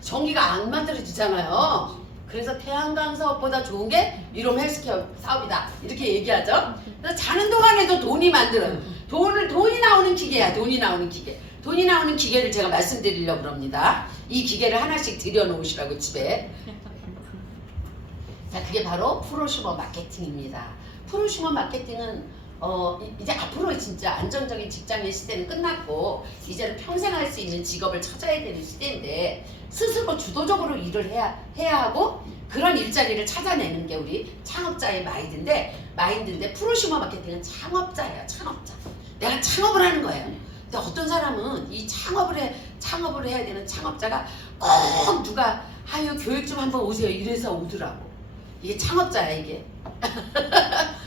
전기가 안 만들어지잖아요. 그래서 태양광 사업보다 좋은 게 이롬 헬스케어 사업이다, 이렇게 얘기하죠. 그래서 자는 동안에도 돈이 나오는 기계야. 돈이 나오는 기계를 제가 말씀드리려고 합니다. 이 기계를 하나씩 들여놓으시라고 집에. 자, 그게 바로 프로슈머 마케팅입니다. 프로슈머 마케팅은 이제 앞으로 진짜 안정적인 직장인 시대는 끝났고, 이제는 평생 할 수 있는 직업을 찾아야 되는 시대인데, 스스로 주도적으로 일을 해야 하고, 그런 일자리를 찾아내는 게 우리 창업자의 마인드인데 프로슈머 마케팅은 창업자예요. 내가 창업을 하는 거예요. 근데 어떤 사람은 이 창업을 해야 되는 창업자가 꼭 누가 교육 좀 한번 오세요 이래서 오더라고. 이게 창업자야, 이게.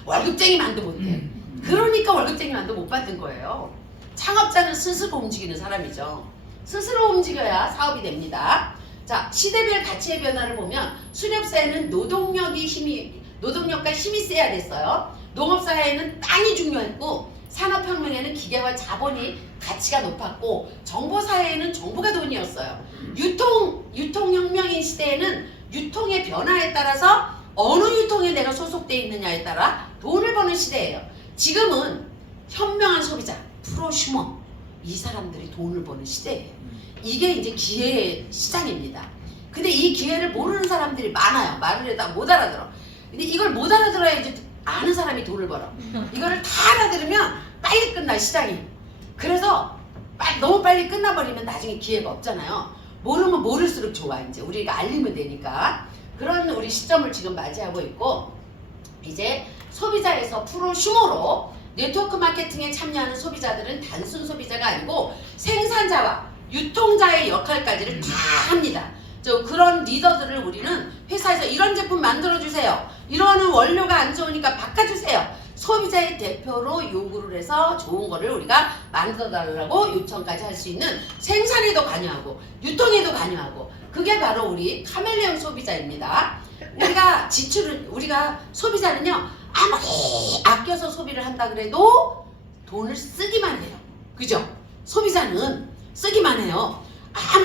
월급쟁이만도 못해. 그러니까 월급쟁이만도 못 받는 거예요. 창업자는 스스로 움직이는 사람이죠. 스스로 움직여야 사업이 됩니다. 자, 시대별 가치의 변화를 보면 수렵사회는 노동력과 힘이 세야 됐어요. 농업사회는 땅이 중요했고 산업혁명에는 기계와 자본이 가치가 높았고 정보사회에는 정보가 돈이었어요. 유통혁명인 시대에는 유통의 변화에 따라서 어느 유통에 내가 소속되어 있느냐에 따라 돈을 버는 시대예요. 지금은 현명한 소비자, 프로슈머 이 사람들이 돈을 버는 시대예요. 이게 이제 기회의 시장입니다. 근데 이 기회를 모르는 사람들이 많아요. 말을 해도 못 알아들어. 근데 이걸 못 알아들어야 이제 아는 사람이 돈을 벌어. 이거를 다 알아들으면 빨리 끝나 시장이. 그래서 너무 빨리 끝나버리면 나중에 기회가 없잖아요. 모르면 모를수록 좋아. 이제 우리가 알리면 되니까. 그런 우리 시점을 지금 맞이하고 있고 이제 소비자에서 프로슈머로 네트워크 마케팅에 참여하는 소비자들은 단순 소비자가 아니고 생산자와 유통자의 역할까지를 다 합니다. 그런 리더들을 우리는 회사에서 이런 제품 만들어주세요. 이러는 원료가 안 좋으니까 바꿔주세요. 소비자의 대표로 요구를 해서 좋은 거를 우리가 만들어달라고 요청까지 할 수 있는 생산에도 관여하고 유통에도 관여하고 그게 바로 우리 카멜레온 소비자입니다. 우리가 소비자는요 아무리 아껴서 소비를 한다 그래도 돈을 쓰기만 해요. 그죠? 소비자는 쓰기만 해요.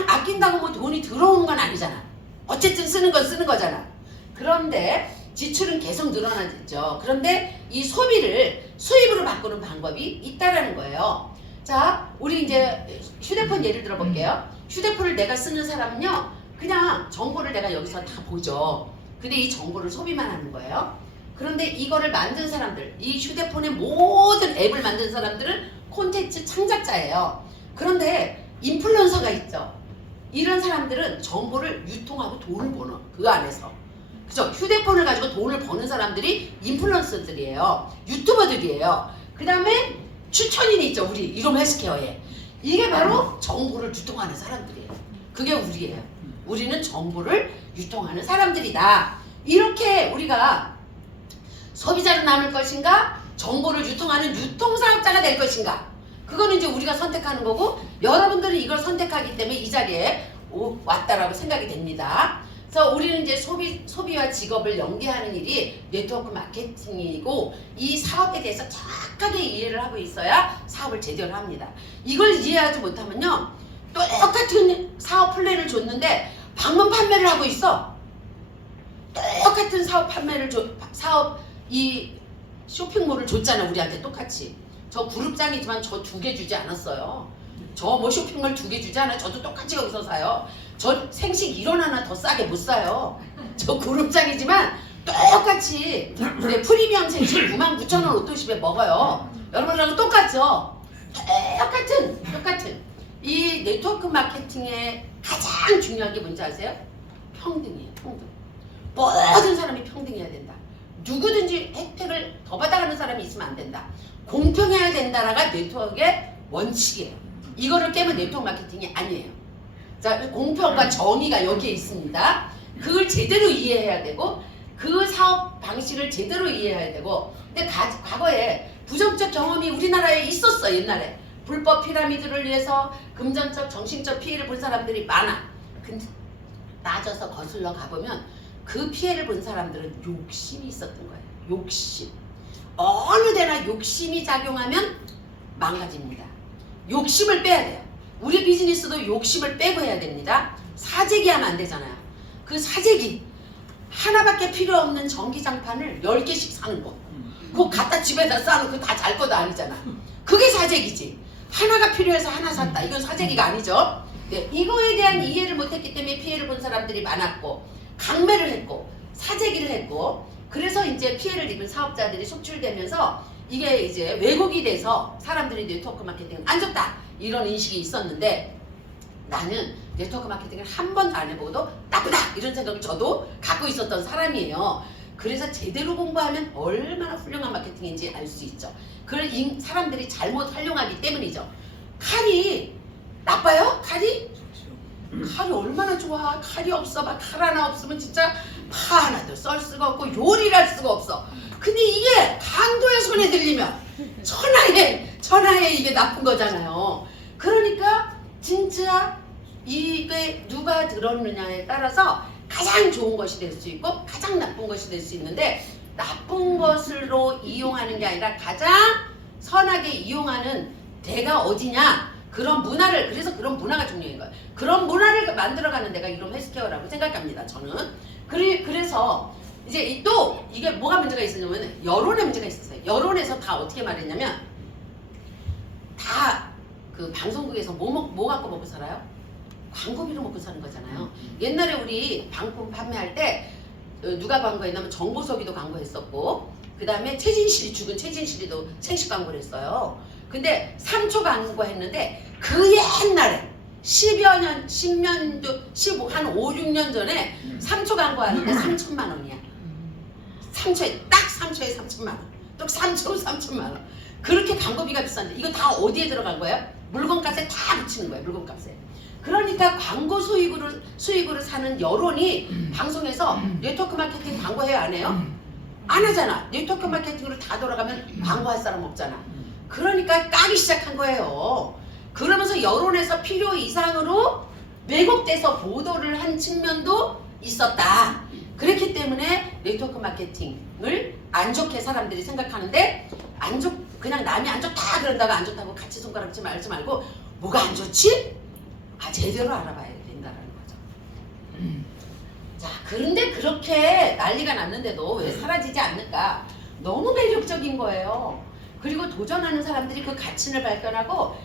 아낀다고 뭐 돈이 들어오는 건 아니잖아. 어쨌든 쓰는 건 쓰는 거잖아. 그런데 지출은 계속 늘어나죠. 그런데 이 소비를 수입으로 바꾸는 방법이 있다라는 거예요. 자, 우리 이제 휴대폰 예를 들어 볼게요. 휴대폰을 내가 쓰는 사람은요, 그냥 정보를 내가 여기서 다 보죠. 근데 이 정보를 소비만 하는 거예요. 그런데 이거를 만든 사람들, 이 휴대폰의 모든 앱을 만든 사람들은 콘텐츠 창작자예요. 그런데 인플루언서가 있죠. 이런 사람들은 정보를 유통하고 돈을 버는 그 안에서. 그죠? 휴대폰을 가지고 돈을 버는 사람들이 인플루언서들이에요. 유튜버들이에요. 그 다음에 추천인이 있죠. 우리 이롬 헬스케어에. 이게 바로 정보를 유통하는 사람들이에요. 그게 우리예요. 우리는 정보를 유통하는 사람들이다. 이렇게 우리가 소비자로 남을 것인가? 정보를 유통하는 유통사업자가 될 것인가? 그거는 이제 우리가 선택하는 거고 여러분들은 이걸 선택하기 때문에 이 자리에 왔다라고 생각이 됩니다. 그래서 우리는 이제 소비와 직업을 연계하는 일이 네트워크 마케팅이고 이 사업에 대해서 정확하게 이해를 하고 있어야 사업을 제대로 합니다. 이걸 이해하지 못하면요. 똑같은 사업 플랜을 줬는데 방문 판매를 하고 있어. 똑같은 이 쇼핑몰을 줬잖아. 우리한테 똑같이. 저 그룹장이지만 저 2개 주지 않았어요. 저 뭐 쇼핑몰 2개 주지 않아요. 저도 똑같이 여기서 사요. 저 생식 1원 하나 더 싸게 못 사요. 저 그룹장이지만 똑같이 프리미엄 생식 99,000원 옷도십에 먹어요. 여러분이랑 똑같죠? 똑같은 이 네트워크 마케팅의 가장 중요한 게 뭔지 아세요? 평등이에요. 평등. 모든 사람이 평등해야 된다. 누구든지 혜택을 더 받아가는 사람이 있으면 안 된다. 공평해야 된다라가 네트워크의 원칙이에요. 이거를 깨면 네트워크 마케팅이 아니에요. 자, 공평과 정의가 여기에 있습니다. 그걸 제대로 이해해야 되고 그 사업 방식을 제대로 이해해야 되고 근데 과거에 부정적 경험이 우리나라에 있었어. 옛날에 불법 피라미드를 위해서 금전적 정신적 피해를 본 사람들이 많아. 근데 따져서 거슬러 가보면 그 피해를 본 사람들은 욕심이 있었던 거예요. 욕심. 어느 데나 욕심이 작용하면 망가집니다. 욕심을 빼야 돼요. 우리 비즈니스도 욕심을 빼고 해야 됩니다. 사재기 하면 안 되잖아요. 그 사재기 하나밖에 필요 없는 전기장판을 10개씩 사는 거. 그거 갖다 집에다 쌓아놓고 다 잘 것도 아니잖아. 그게 사재기지. 하나가 필요해서 하나 샀다. 이건 사재기가 아니죠. 네, 이거에 대한 이해를 못했기 때문에 피해를 본 사람들이 많았고 강매를 했고 사재기를 했고 그래서 이제 피해를 입은 사업자들이 속출되면서 이게 이제 왜곡이 돼서 사람들이 네트워크 마케팅은 안 좋다 이런 인식이 있었는데 나는 네트워크 마케팅을 한 번도 안 해보고도 나쁘다 이런 생각을 저도 갖고 있었던 사람이에요. 그래서 제대로 공부하면 얼마나 훌륭한 마케팅인지 알 수 있죠. 그걸 사람들이 잘못 활용하기 때문이죠. 칼이 나빠요? 칼이? 칼이 얼마나 좋아. 칼이 없어 봐. 칼 하나 없으면 진짜 파 하나도 썰 수가 없고 요리를 할 수가 없어. 근데 이게 강도의 손에 들리면 천하에 이게 나쁜 거잖아요. 그러니까 진짜 이게 누가 들었느냐에 따라서 가장 좋은 것이 될 수 있고 가장 나쁜 것이 될 수 있는데, 나쁜 것으로 이용하는 게 아니라 가장 선하게 이용하는 데가 어디냐, 그런 문화를, 그래서 그런 문화가 중요한 거예요. 그런 문화를 만들어가는 데가 이런 헬스케어라고 생각합니다, 저는. 그래서 이제 또 이게 뭐가 문제가 있었냐면 여론의 문제가 있었어요. 여론에서 다 어떻게 말했냐면, 다 그 방송국에서 뭐 갖고 먹고 살아요? 광고비로 먹고 사는 거잖아요. 옛날에 우리 방품 판매할 때 누가 광고했냐면 정보석이도 광고했었고, 그 다음에 최진실이, 죽은 최진실이도 생식 광고를 했어요. 근데 3초 광고했는데 그 옛날에 10여 년, 10년도, 한 5, 6년 전에 3초 광고하는데 3천만 원이야. 3초에, 딱 3초에 3천만 원. 또 3초 3천만 원. 그렇게 광고비가 비싼데 이거 다 어디에 들어간 거예요? 물건값에 다 붙이는 거예요. 물건값에. 그러니까 광고 수익으로 사는 여론이 방송에서 네트워크 마케팅 광고해요, 안 해요? 안 하잖아. 네트워크 마케팅으로 다 돌아가면 광고할 사람 없잖아. 그러니까 까기 시작한 거예요. 그러면서 여론에서 필요 이상으로 왜곡돼서 보도를 한 측면도 있었다. 그렇기 때문에 네트워크 마케팅을 안 좋게 사람들이 생각하는데, 그냥 남이 안 좋다 그런다고 안 좋다고 같이 손가락질 말지 말고, 뭐가 안 좋지? 제대로 알아봐야 된다는 거죠. 자, 그런데 그렇게 난리가 났는데도 왜 사라지지 않는가? 너무 매력적인 거예요. 그리고 도전하는 사람들이 그 가치를 발견하고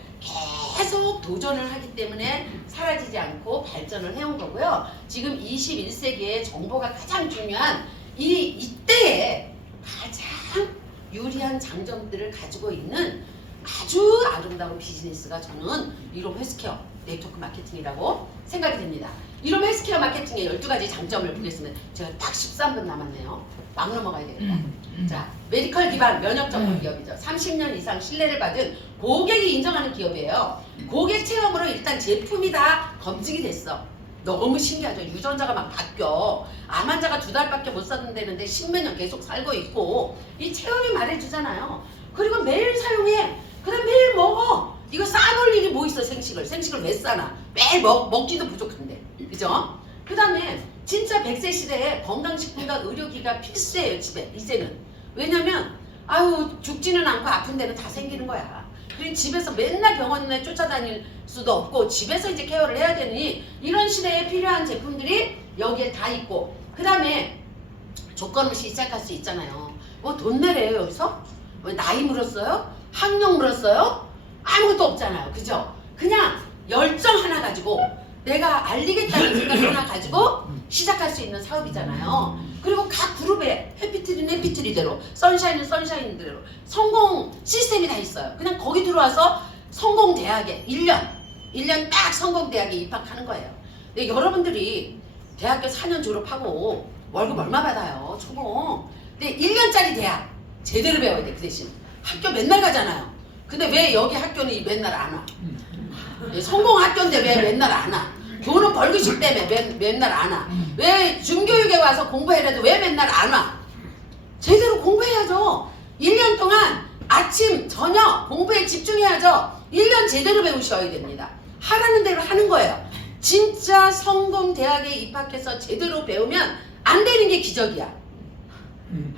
계속 도전을 하기 때문에 사라지지 않고 발전을 해온 거고요. 지금 21세기에 정보가 가장 중요한 이때에 가장 유리한 장점들을 가지고 있는 아주 아름다운 비즈니스가 저는 이롬 헬스케어 네트워크 마케팅이라고 생각이 됩니다. 이롬 헬스케어 마케팅의 12가지 장점을 보겠습니다. 제가 딱 13분 남았네요. 막 넘어가야 되겠다. 자, 메디컬 기반 면역 전문 기업이죠. 30년 이상 신뢰를 받은 고객이 인정하는 기업이에요. 고객 체험으로 일단 제품이 다 검증이 됐어. 너무 신기하죠. 유전자가 막 바뀌어. 암 환자가 2달밖에 못 산다는데 10몇 년 계속 살고 있고, 이 체험이 말해주잖아요. 그리고 매일 사용해. 그다음 매일 먹어. 이거 싸놓을 일이 뭐 있어. 생식을 왜 싸나. 매일 먹기도 부족한데, 그죠? 그 다음에 진짜 100세 시대에 건강식품과 의료기가 필수예요, 집에 이제는. 왜냐면 죽지는 않고 아픈 데는 다 생기는 거야. 그리고 집에서 맨날 병원에 쫓아다닐 수도 없고, 집에서 이제 케어를 해야 되니 이런 시대에 필요한 제품들이 여기에 다 있고, 그 다음에 조건 없이 시작할 수 있잖아요. 뭐 돈 내래요 여기서? 뭐 나이 물었어요? 학력 물었어요? 아무것도 없잖아요. 그죠? 그냥 열정 하나 가지고, 내가 알리겠다는 생각 하나 가지고 시작할 수 있는 사업이잖아요. 그리고 각 그룹에 해피트리는 해피트리대로, 선샤인은 선샤인대로 성공 시스템이 다 있어요. 그냥 거기 들어와서 성공대학에 1년 딱 성공대학에 입학하는 거예요. 근데 여러분들이 대학교 4년 졸업하고 월급 얼마 받아요? 초봉. 근데 1년짜리 대학 제대로 배워야 돼. 그 대신 학교 맨날 가잖아요. 근데 왜 여기 학교는 맨날 안 와? 성공 학교인데 왜 맨날 안 와? 돈은 벌기 싫 때문에 맨날 안 와. 왜 중교육에 와서 공부해라도 왜 맨날 안 와? 제대로 공부해야죠. 1년 동안 아침, 저녁 공부에 집중해야죠. 1년 제대로 배우셔야 됩니다. 하라는 대로 하는 거예요. 진짜 성공 대학에 입학해서 제대로 배우면 안 되는 게 기적이야.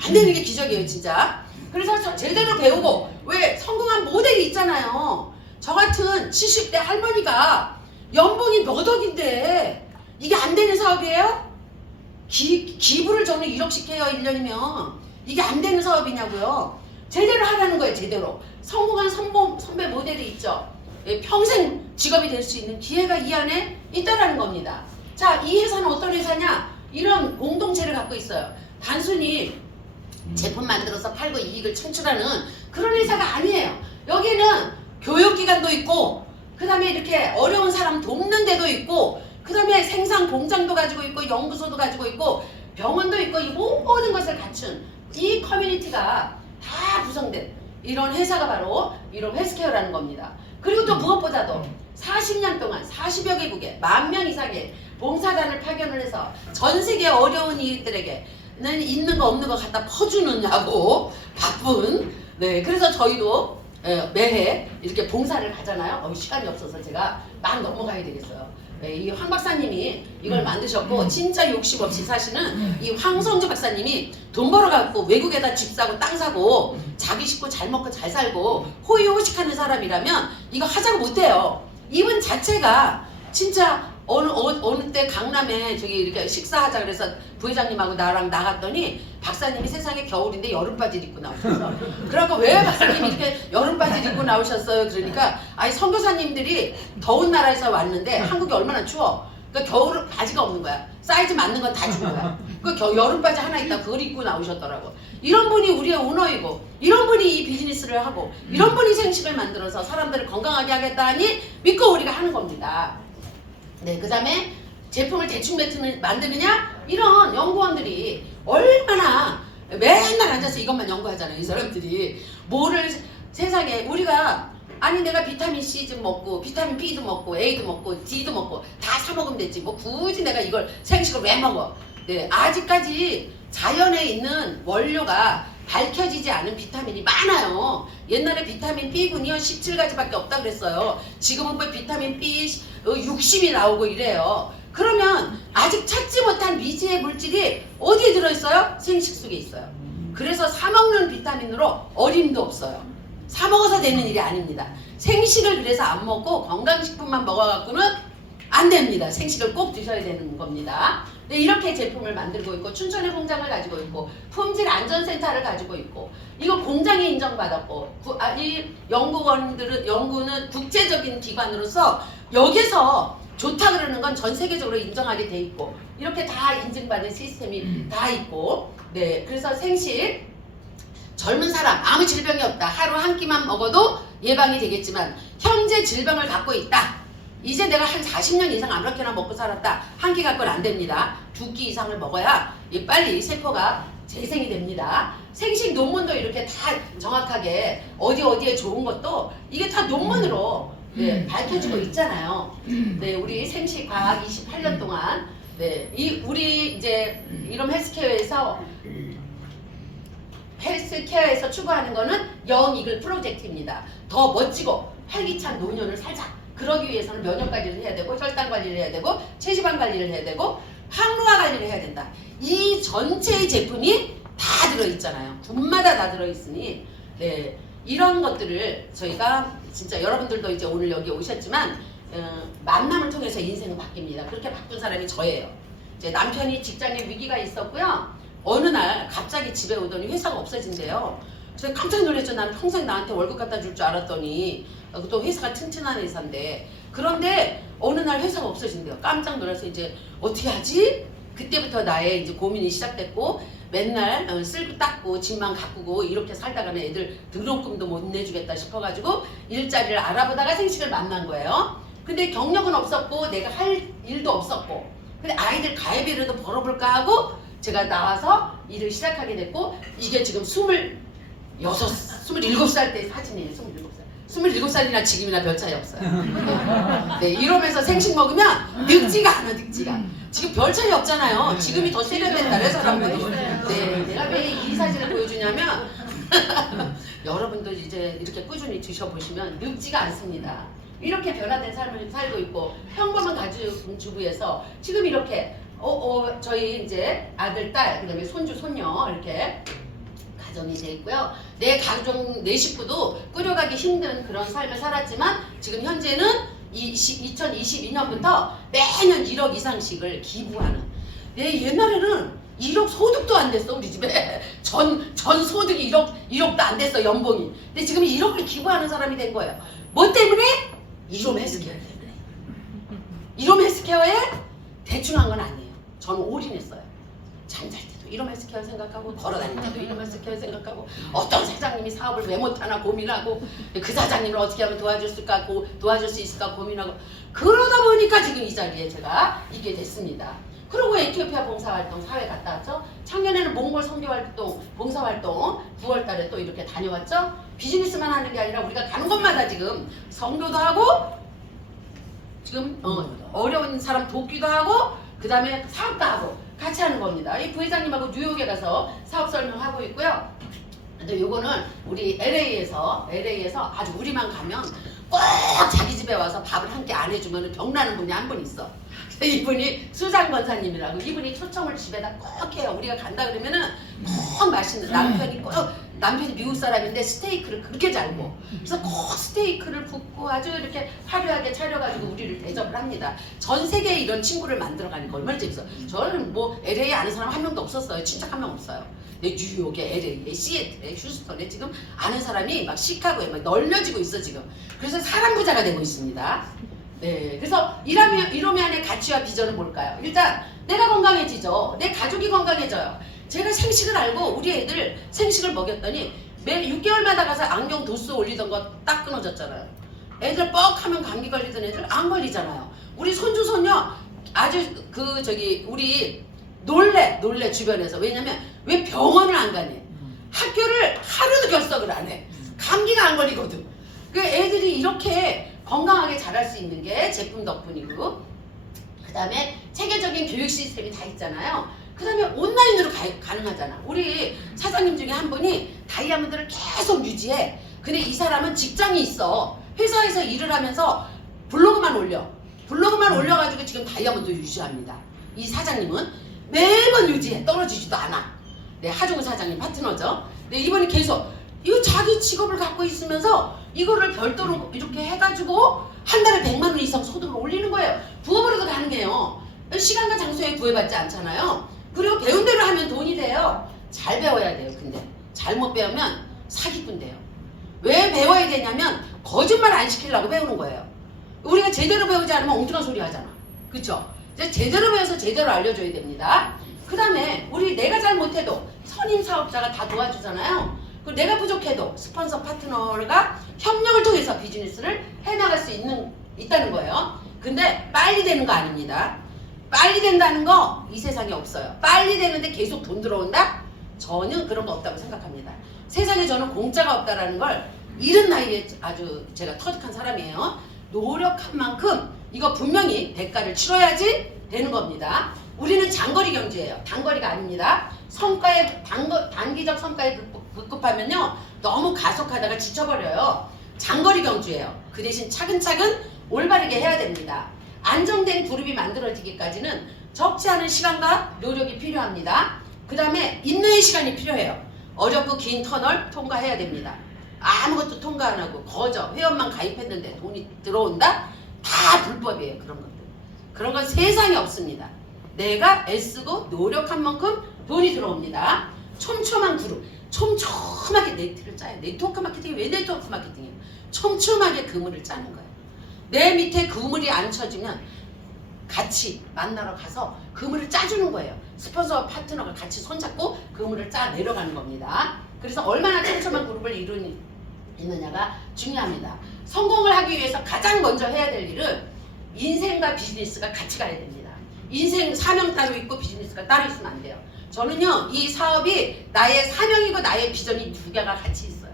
안 되는 게 기적이에요, 진짜. 그래서 제대로 배우고, 왜 성공한 모델이 있잖아요. 저 같은 70대 할머니가 연봉이 몇 억인데 이게 안 되는 사업이에요? 기부를 저는 1억씩 해요, 1년이면. 이게 안 되는 사업이냐고요. 제대로 하라는 거예요, 제대로. 성공한 선배 모델이 있죠. 평생 직업이 될 수 있는 기회가 이 안에 있다라는 겁니다. 자, 이 회사는 어떤 회사냐? 이런 공동체를 갖고 있어요. 단순히 제품 만들어서 팔고 이익을 창출하는 그런 회사가 아니에요. 여기는 교육기관도 있고, 그 다음에 이렇게 어려운 사람 돕는 데도 있고, 그 다음에 생산 공장도 가지고 있고, 연구소도 가지고 있고, 병원도 있고, 이 모든 것을 갖춘 이 커뮤니티가 다 구성된 이런 회사가 바로 이런 헬스케어라는 겁니다. 그리고 또 무엇보다도 40년 동안 40여 개국에 10,000명 이상의 봉사단을 파견을 해서 전 세계 어려운 이들에게는 있는 거 없는 거 갖다 퍼주느냐고 바쁜. 네, 그래서 저희도 매해 이렇게 봉사를 가잖아요. 시간이 없어서 제가 막 넘어가야 되겠어요. 네, 이 황 박사님이 이걸 만드셨고 진짜 욕심 없이 사시는 이 황성주 박사님이 돈 벌어갖고 외국에다 집 사고 땅 사고 자기 식구 잘 먹고 잘 살고 호의호식하는 사람이라면 이거 하자고 못해요. 이분 자체가 진짜 어느 때 강남에 저기 이렇게 식사하자 그래서 부회장님하고 나랑 나갔더니 박사님이 세상에 겨울인데 여름바지를 입고 나오셨어. 그러니까 왜 박사님이 이렇게 여름바지를 입고 나오셨어요? 그러니까 아니 선교사님들이 더운 나라에서 왔는데 한국이 얼마나 추워. 그러니까 겨울 바지가 없는 거야. 사이즈 맞는 건 다 주는 거야. 그 여름바지 하나 있다 그걸 입고 나오셨더라고. 이런 분이 우리의 오너이고 이런 분이 이 비즈니스를 하고 이런 분이 생식을 만들어서 사람들을 건강하게 하겠다니 믿고 우리가 하는 겁니다. 네, 그 다음에 제품을 대충 만드느냐? 이런 연구원들이 얼마나 맨날 앉아서 이것만 연구하잖아요. 이 사람들이 뭐를 세상에 우리가 아니 내가 비타민 C 좀 먹고 비타민 B도 먹고 A도 먹고 D도 먹고 다 사 먹으면 되지 뭐 굳이 내가 이걸 생식을 왜 먹어. 네, 아직까지 자연에 있는 원료가 밝혀지지 않은 비타민이 많아요. 옛날에 비타민 B군이요 17가지밖에 없다 그랬어요. 지금은 뭐 비타민 B 60이 나오고 이래요. 그러면 아직 찾지 못한 미지의 물질이 어디에 들어있어요? 생식 속에 있어요. 그래서 사 먹는 비타민으로 어림도 없어요. 사 먹어서 되는 일이 아닙니다. 생식을 그래서 안 먹고 건강식품만 먹어갖고는 안 됩니다. 생식을 꼭 드셔야 되는 겁니다. 네, 이렇게 제품을 만들고 있고 춘천에 공장을 가지고 있고 품질 안전센터를 가지고 있고 이거 공장에 인정받았고 이 연구는 국제적인 기관으로서 여기서 좋다 그러는 건 전 세계적으로 인정하게 돼 있고 이렇게 다 인증받은 시스템이 다 있고 네, 그래서 생식 젊은 사람 아무 질병이 없다. 하루 한 끼만 먹어도 예방이 되겠지만 현재 질병을 갖고 있다. 이제 내가 한 40년 이상 아무렇게나 먹고 살았다. 한 끼 갖고는 안 됩니다. 2끼 이상을 먹어야 빨리 세포가 재생이 됩니다. 생식 논문도 이렇게 다 정확하게 어디에 좋은 것도 이게 다 논문으로 네, 밝혀지고 있잖아요. 네, 우리 생식 과학 28년 동안 네, 우리 이제 이런 헬스케어에서 추구하는 거는 영이글 프로젝트입니다. 더 멋지고 활기찬 노년을 살자. 그러기 위해서는 면역 관리를 해야 되고 혈당 관리를 해야 되고 체지방 관리를 해야 되고 항노화 관리를 해야 된다. 이 전체의 제품이 다 들어있잖아요. 군마다 다 들어있으니 네, 이런 것들을 저희가 진짜 여러분들도 이제 오늘 여기 오셨지만 만남을 통해서 인생은 바뀝니다. 그렇게 바꾼 사람이 저예요. 이제 남편이 직장에 위기가 있었고요. 어느 날 갑자기 집에 오더니 회사가 없어진대요. 그래서 깜짝 놀랐죠. 난 평생 나한테 월급 갖다 줄 줄 알았더니 또 회사가 튼튼한 회사인데 그런데 어느 날 회사가 없어진대요. 깜짝 놀라서 이제 어떻게 하지? 그때부터 나의 이제 고민이 시작됐고 맨날 쓸고 닦고 집만 가꾸고 이렇게 살다가는 애들 등록금도 못 내주겠다 싶어가지고 일자리를 알아보다가 생식을 만난 거예요. 근데 경력은 없었고 내가 할 일도 없었고 근데 아이들 가입비라도 벌어볼까 하고 제가 나와서 일을 시작하게 됐고 이게 지금 27살 때 사진이에요. 27살이나 지금이나 별 차이 없어요. 네, 이러면서 생식 먹으면 늙지가 않아, 늙지가. 지금 별 차이 없잖아요. 지금이 더 세련됐다래 사람들이. 네, 내가 왜 이 사진을 보여주냐면 여러분도 이제 이렇게 꾸준히 드셔보시면 늙지가 않습니다. 이렇게 변화된 삶을 살고 있고 평범한 가정주부에서 지금 이렇게 저희 이제 아들, 딸, 그다음에 손주, 손녀 이렇게 가정이 돼 있고요. 내 가족, 내 식구도 꾸려가기 힘든 그런 삶을 살았지만 지금 현재는 2022년부터 매년 1억 이상씩을 기부하는. 옛날에는 1억 소득도 안 됐어 우리 집에. 전 소득이 1억도 안 됐어 연봉이. 근데 지금 1억을 기부하는 사람이 된 거예요. 뭐 때문에? 이롬 헬스케어 때문에. 이롬 헬스케어에 대충 한 건 아니에요. 저는 올인했어요. 잠잘 때도 이롬 헬스케어 생각하고 걸어다닐 때도 이롬 헬스케어 생각하고 어떤 사장님이 사업을 왜 못하나 고민하고 그 사장님을 어떻게 하면 도와줄 수 있을까 고민하고 그러다 보니까 지금 이 자리에 제가 있게 됐습니다. 그리고 에티오피아 봉사활동 사회 갔다 왔죠. 작년에는 몽골 선교활동 봉사활동 9월달에 또 이렇게 다녀왔죠. 비즈니스만 하는 게 아니라 우리가 가는 곳마다 지금 선교도 하고 지금 어려운 사람 돕기도 하고 그 다음에 사업도 하고 같이 하는 겁니다. 이 부회장님하고 뉴욕에 가서 사업 설명하고 있고요. 근데 요거는 우리 LA에서 아주 우리만 가면 꼭 자기 집에 와서 밥을 한 끼 안 해주면 병나는 분이 한 분 있어. 이분이 수장 권사님이라고, 이분이 초청을 집에다 꼭 해요. 우리가 간다 그러면은 꼭 맛있는, 남편이 미국 사람인데 스테이크를 그렇게 잘 구워. 그래서 꼭 스테이크를 굽고 아주 이렇게 화려하게 차려가지고 우리를 대접을 합니다. 전 세계에 이런 친구를 만들어가니까 얼마나 재밌어. 저는 뭐 LA에 아는 사람 한 명도 없었어요. 친척 한 명 없어요. 뉴욕에, LA에, 시애틀에, 휴스턴에 지금 아는 사람이 막 시카고에 막 널려지고 있어 지금. 그래서 사람 부자가 되고 있습니다. 네, 그래서 이러면의 가치와 비전은 뭘까요? 일단 내가 건강해지죠. 내 가족이 건강해져요. 제가 생식을 알고 우리 애들 생식을 먹였더니 매 6개월마다 가서 안경 도수 올리던 거 딱 끊어졌잖아요. 애들 뻑하면 감기 걸리던 애들 안 걸리잖아요. 우리 손주 손녀 아주 우리 놀래 주변에서. 왜냐면 왜 병원을 안 가니? 학교를 하루도 결석을 안 해. 감기가 안 걸리거든. 그 애들이 이렇게 건강하게 자랄 수 있는 게 제품 덕분이고, 그 다음에 체계적인 교육 시스템이 다 있잖아요. 그 다음에 온라인으로 가능하잖아. 우리 사장님 중에 한 분이 다이아몬드를 계속 유지해. 근데 이 사람은 직장이 있어. 회사에서 일을 하면서 블로그만 올려가지고 지금 다이아몬드 유지합니다. 이 사장님은 매번 유지해. 떨어지지도 않아. 네, 하종우 사장님 파트너죠. 네, 이분이 계속 이거 자기 직업을 갖고 있으면서 이거를 별도로 이렇게 해가지고 한 달에 100만 원 이상 소득을 올리는 거예요. 부업으로도 가능해요. 시간과 장소에 구애받지 않잖아요. 그리고 배운 대로 하면 돈이 돼요. 잘 배워야 돼요. 근데 잘못 배우면 사기꾼 돼요. 왜 배워야 되냐면 거짓말 안 시키려고 배우는 거예요. 우리가 제대로 배우지 않으면 엉뚱한 소리 하잖아. 그쵸? 제대로 배워서 제대로 알려줘야 됩니다. 그 다음에 우리 내가 잘 못해도 선임 사업자가 다 도와주잖아요. 내가 부족해도 스폰서 파트너가 협력을 통해서 비즈니스를 해나갈 수 있다는 거예요. 근데 빨리 되는 거 아닙니다. 빨리 된다는 거 이 세상에 없어요. 빨리 되는데 계속 돈 들어온다? 저는 그런 거 없다고 생각합니다. 세상에 저는 공짜가 없다라는 걸 이른 나이에 아주 제가 터득한 사람이에요. 노력한 만큼 이거 분명히 대가를 치러야지 되는 겁니다. 우리는 장거리 경제예요. 단거리가 아닙니다. 단기적 성과에 급급하면요 너무 가속하다가 지쳐버려요. 장거리 경주예요. 그 대신 차근차근 올바르게 해야 됩니다. 안정된 그룹이 만들어지기까지는 적지 않은 시간과 노력이 필요합니다. 그 다음에 인내의 시간이 필요해요. 어렵고 긴 터널 통과해야 됩니다. 아무것도 통과 안 하고 거저 회원만 가입했는데 돈이 들어온다? 다 불법이에요. 그런 것들. 그런 건 세상에 없습니다. 내가 애쓰고 노력한 만큼 돈이 들어옵니다. 촘촘한 그룹, 촘촘하게 네트를 짜요. 네트워크 마케팅이 왜 네트워크 마케팅이에요? 촘촘하게 그물을 짜는 거예요. 내 밑에 그물이 안 쳐지면 같이 만나러 가서 그물을 짜주는 거예요. 스폰서와 파트너가 같이 손잡고 그물을 짜 내려가는 겁니다. 그래서 얼마나 촘촘한 그룹을 이루느냐가 중요합니다. 성공을 하기 위해서 가장 먼저 해야 될 일은 인생과 비즈니스가 같이 가야 됩니다. 인생 사명 따로 있고 비즈니스가 따로 있으면 안 돼요. 저는요 이 사업이 나의 사명이고 나의 비전이 두 개가 같이 있어요.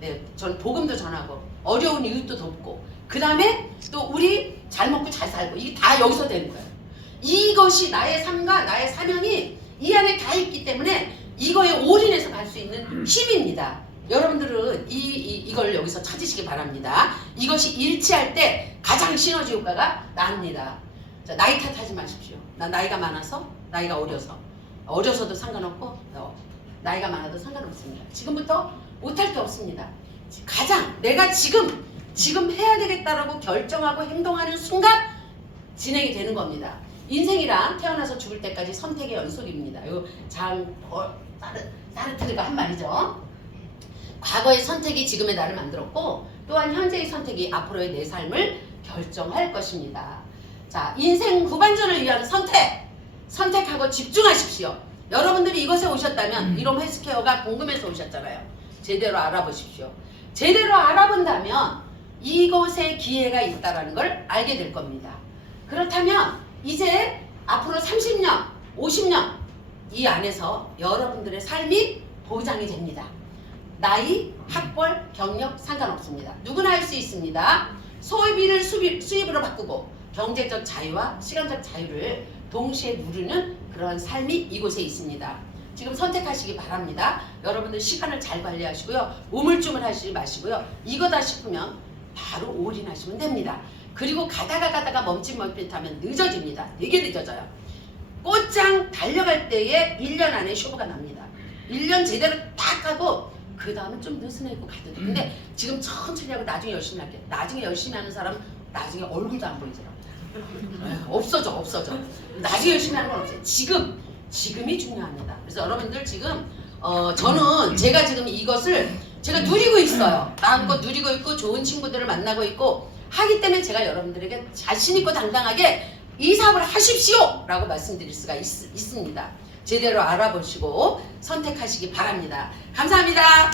네, 저는 복음도 전하고 어려운 이웃도 돕고 그 다음에 또 우리 잘 먹고 잘 살고 이게 다 여기서 되는 거예요. 이것이 나의 삶과 나의 사명이 이 안에 다 있기 때문에 이거에 올인해서 갈 수 있는 힘입니다. 여러분들은 이걸 여기서 찾으시기 바랍니다. 이것이 일치할 때 가장 시너지 효과가 납니다. 자, 나이 탓하지 마십시오. 나 나이가 많아서, 나이가 어려서도 상관없고 나이가 많아도 상관없습니다. 지금부터 못할 게 없습니다. 가장 내가 지금 해야 되겠다라고 결정하고 행동하는 순간 진행이 되는 겁니다. 인생이란 태어나서 죽을 때까지 선택의 연속입니다. 요 사르트르가 한 말이죠. 과거의 선택이 지금의 나를 만들었고 또한 현재의 선택이 앞으로의 내 삶을 결정할 것입니다. 자, 인생 후반전을 위한 선택하고 집중하십시오. 여러분들이 이곳에 오셨다면 이롬 헬스케어가 궁금해서 오셨잖아요. 제대로 알아보십시오. 제대로 알아본다면 이곳에 기회가 있다는 걸 알게 될 겁니다. 그렇다면 이제 앞으로 30년, 50년 이 안에서 여러분들의 삶이 보장이 됩니다. 나이, 학벌, 경력 상관없습니다. 누구나 할 수 있습니다. 소비를 수입으로 바꾸고 경제적 자유와 시간적 자유를 동시에 누리는 그런 삶이 이곳에 있습니다. 지금 선택하시기 바랍니다. 여러분들 시간을 잘 관리하시고요. 우물쭈물 하시지 마시고요. 이거다 싶으면 바로 올인하시면 됩니다. 그리고 가다가 멈칫하면 늦어집니다. 되게 늦어져요. 꽃장 달려갈 때에 1년 안에 쇼부가 납니다. 1년 제대로 딱 하고 그 다음은 좀 느슨해고 가도 돼. 근데 지금 천천히 하고 나중에 열심히 할게요. 나중에 열심히 하는 사람 나중에 얼굴도 안 보이더라고요. 없어져. 나중에 열심히 하는 건 없어요. 지금이 중요합니다. 그래서 여러분들 지금 저는 제가 지금 이것을 제가 누리고 있어요. 마음껏 누리고 있고 좋은 친구들을 만나고 있고 하기 때문에 제가 여러분들에게 자신 있고 당당하게 이 사업을 하십시오! 라고 말씀드릴 수가 있습니다. 제대로 알아보시고 선택하시기 바랍니다. 감사합니다.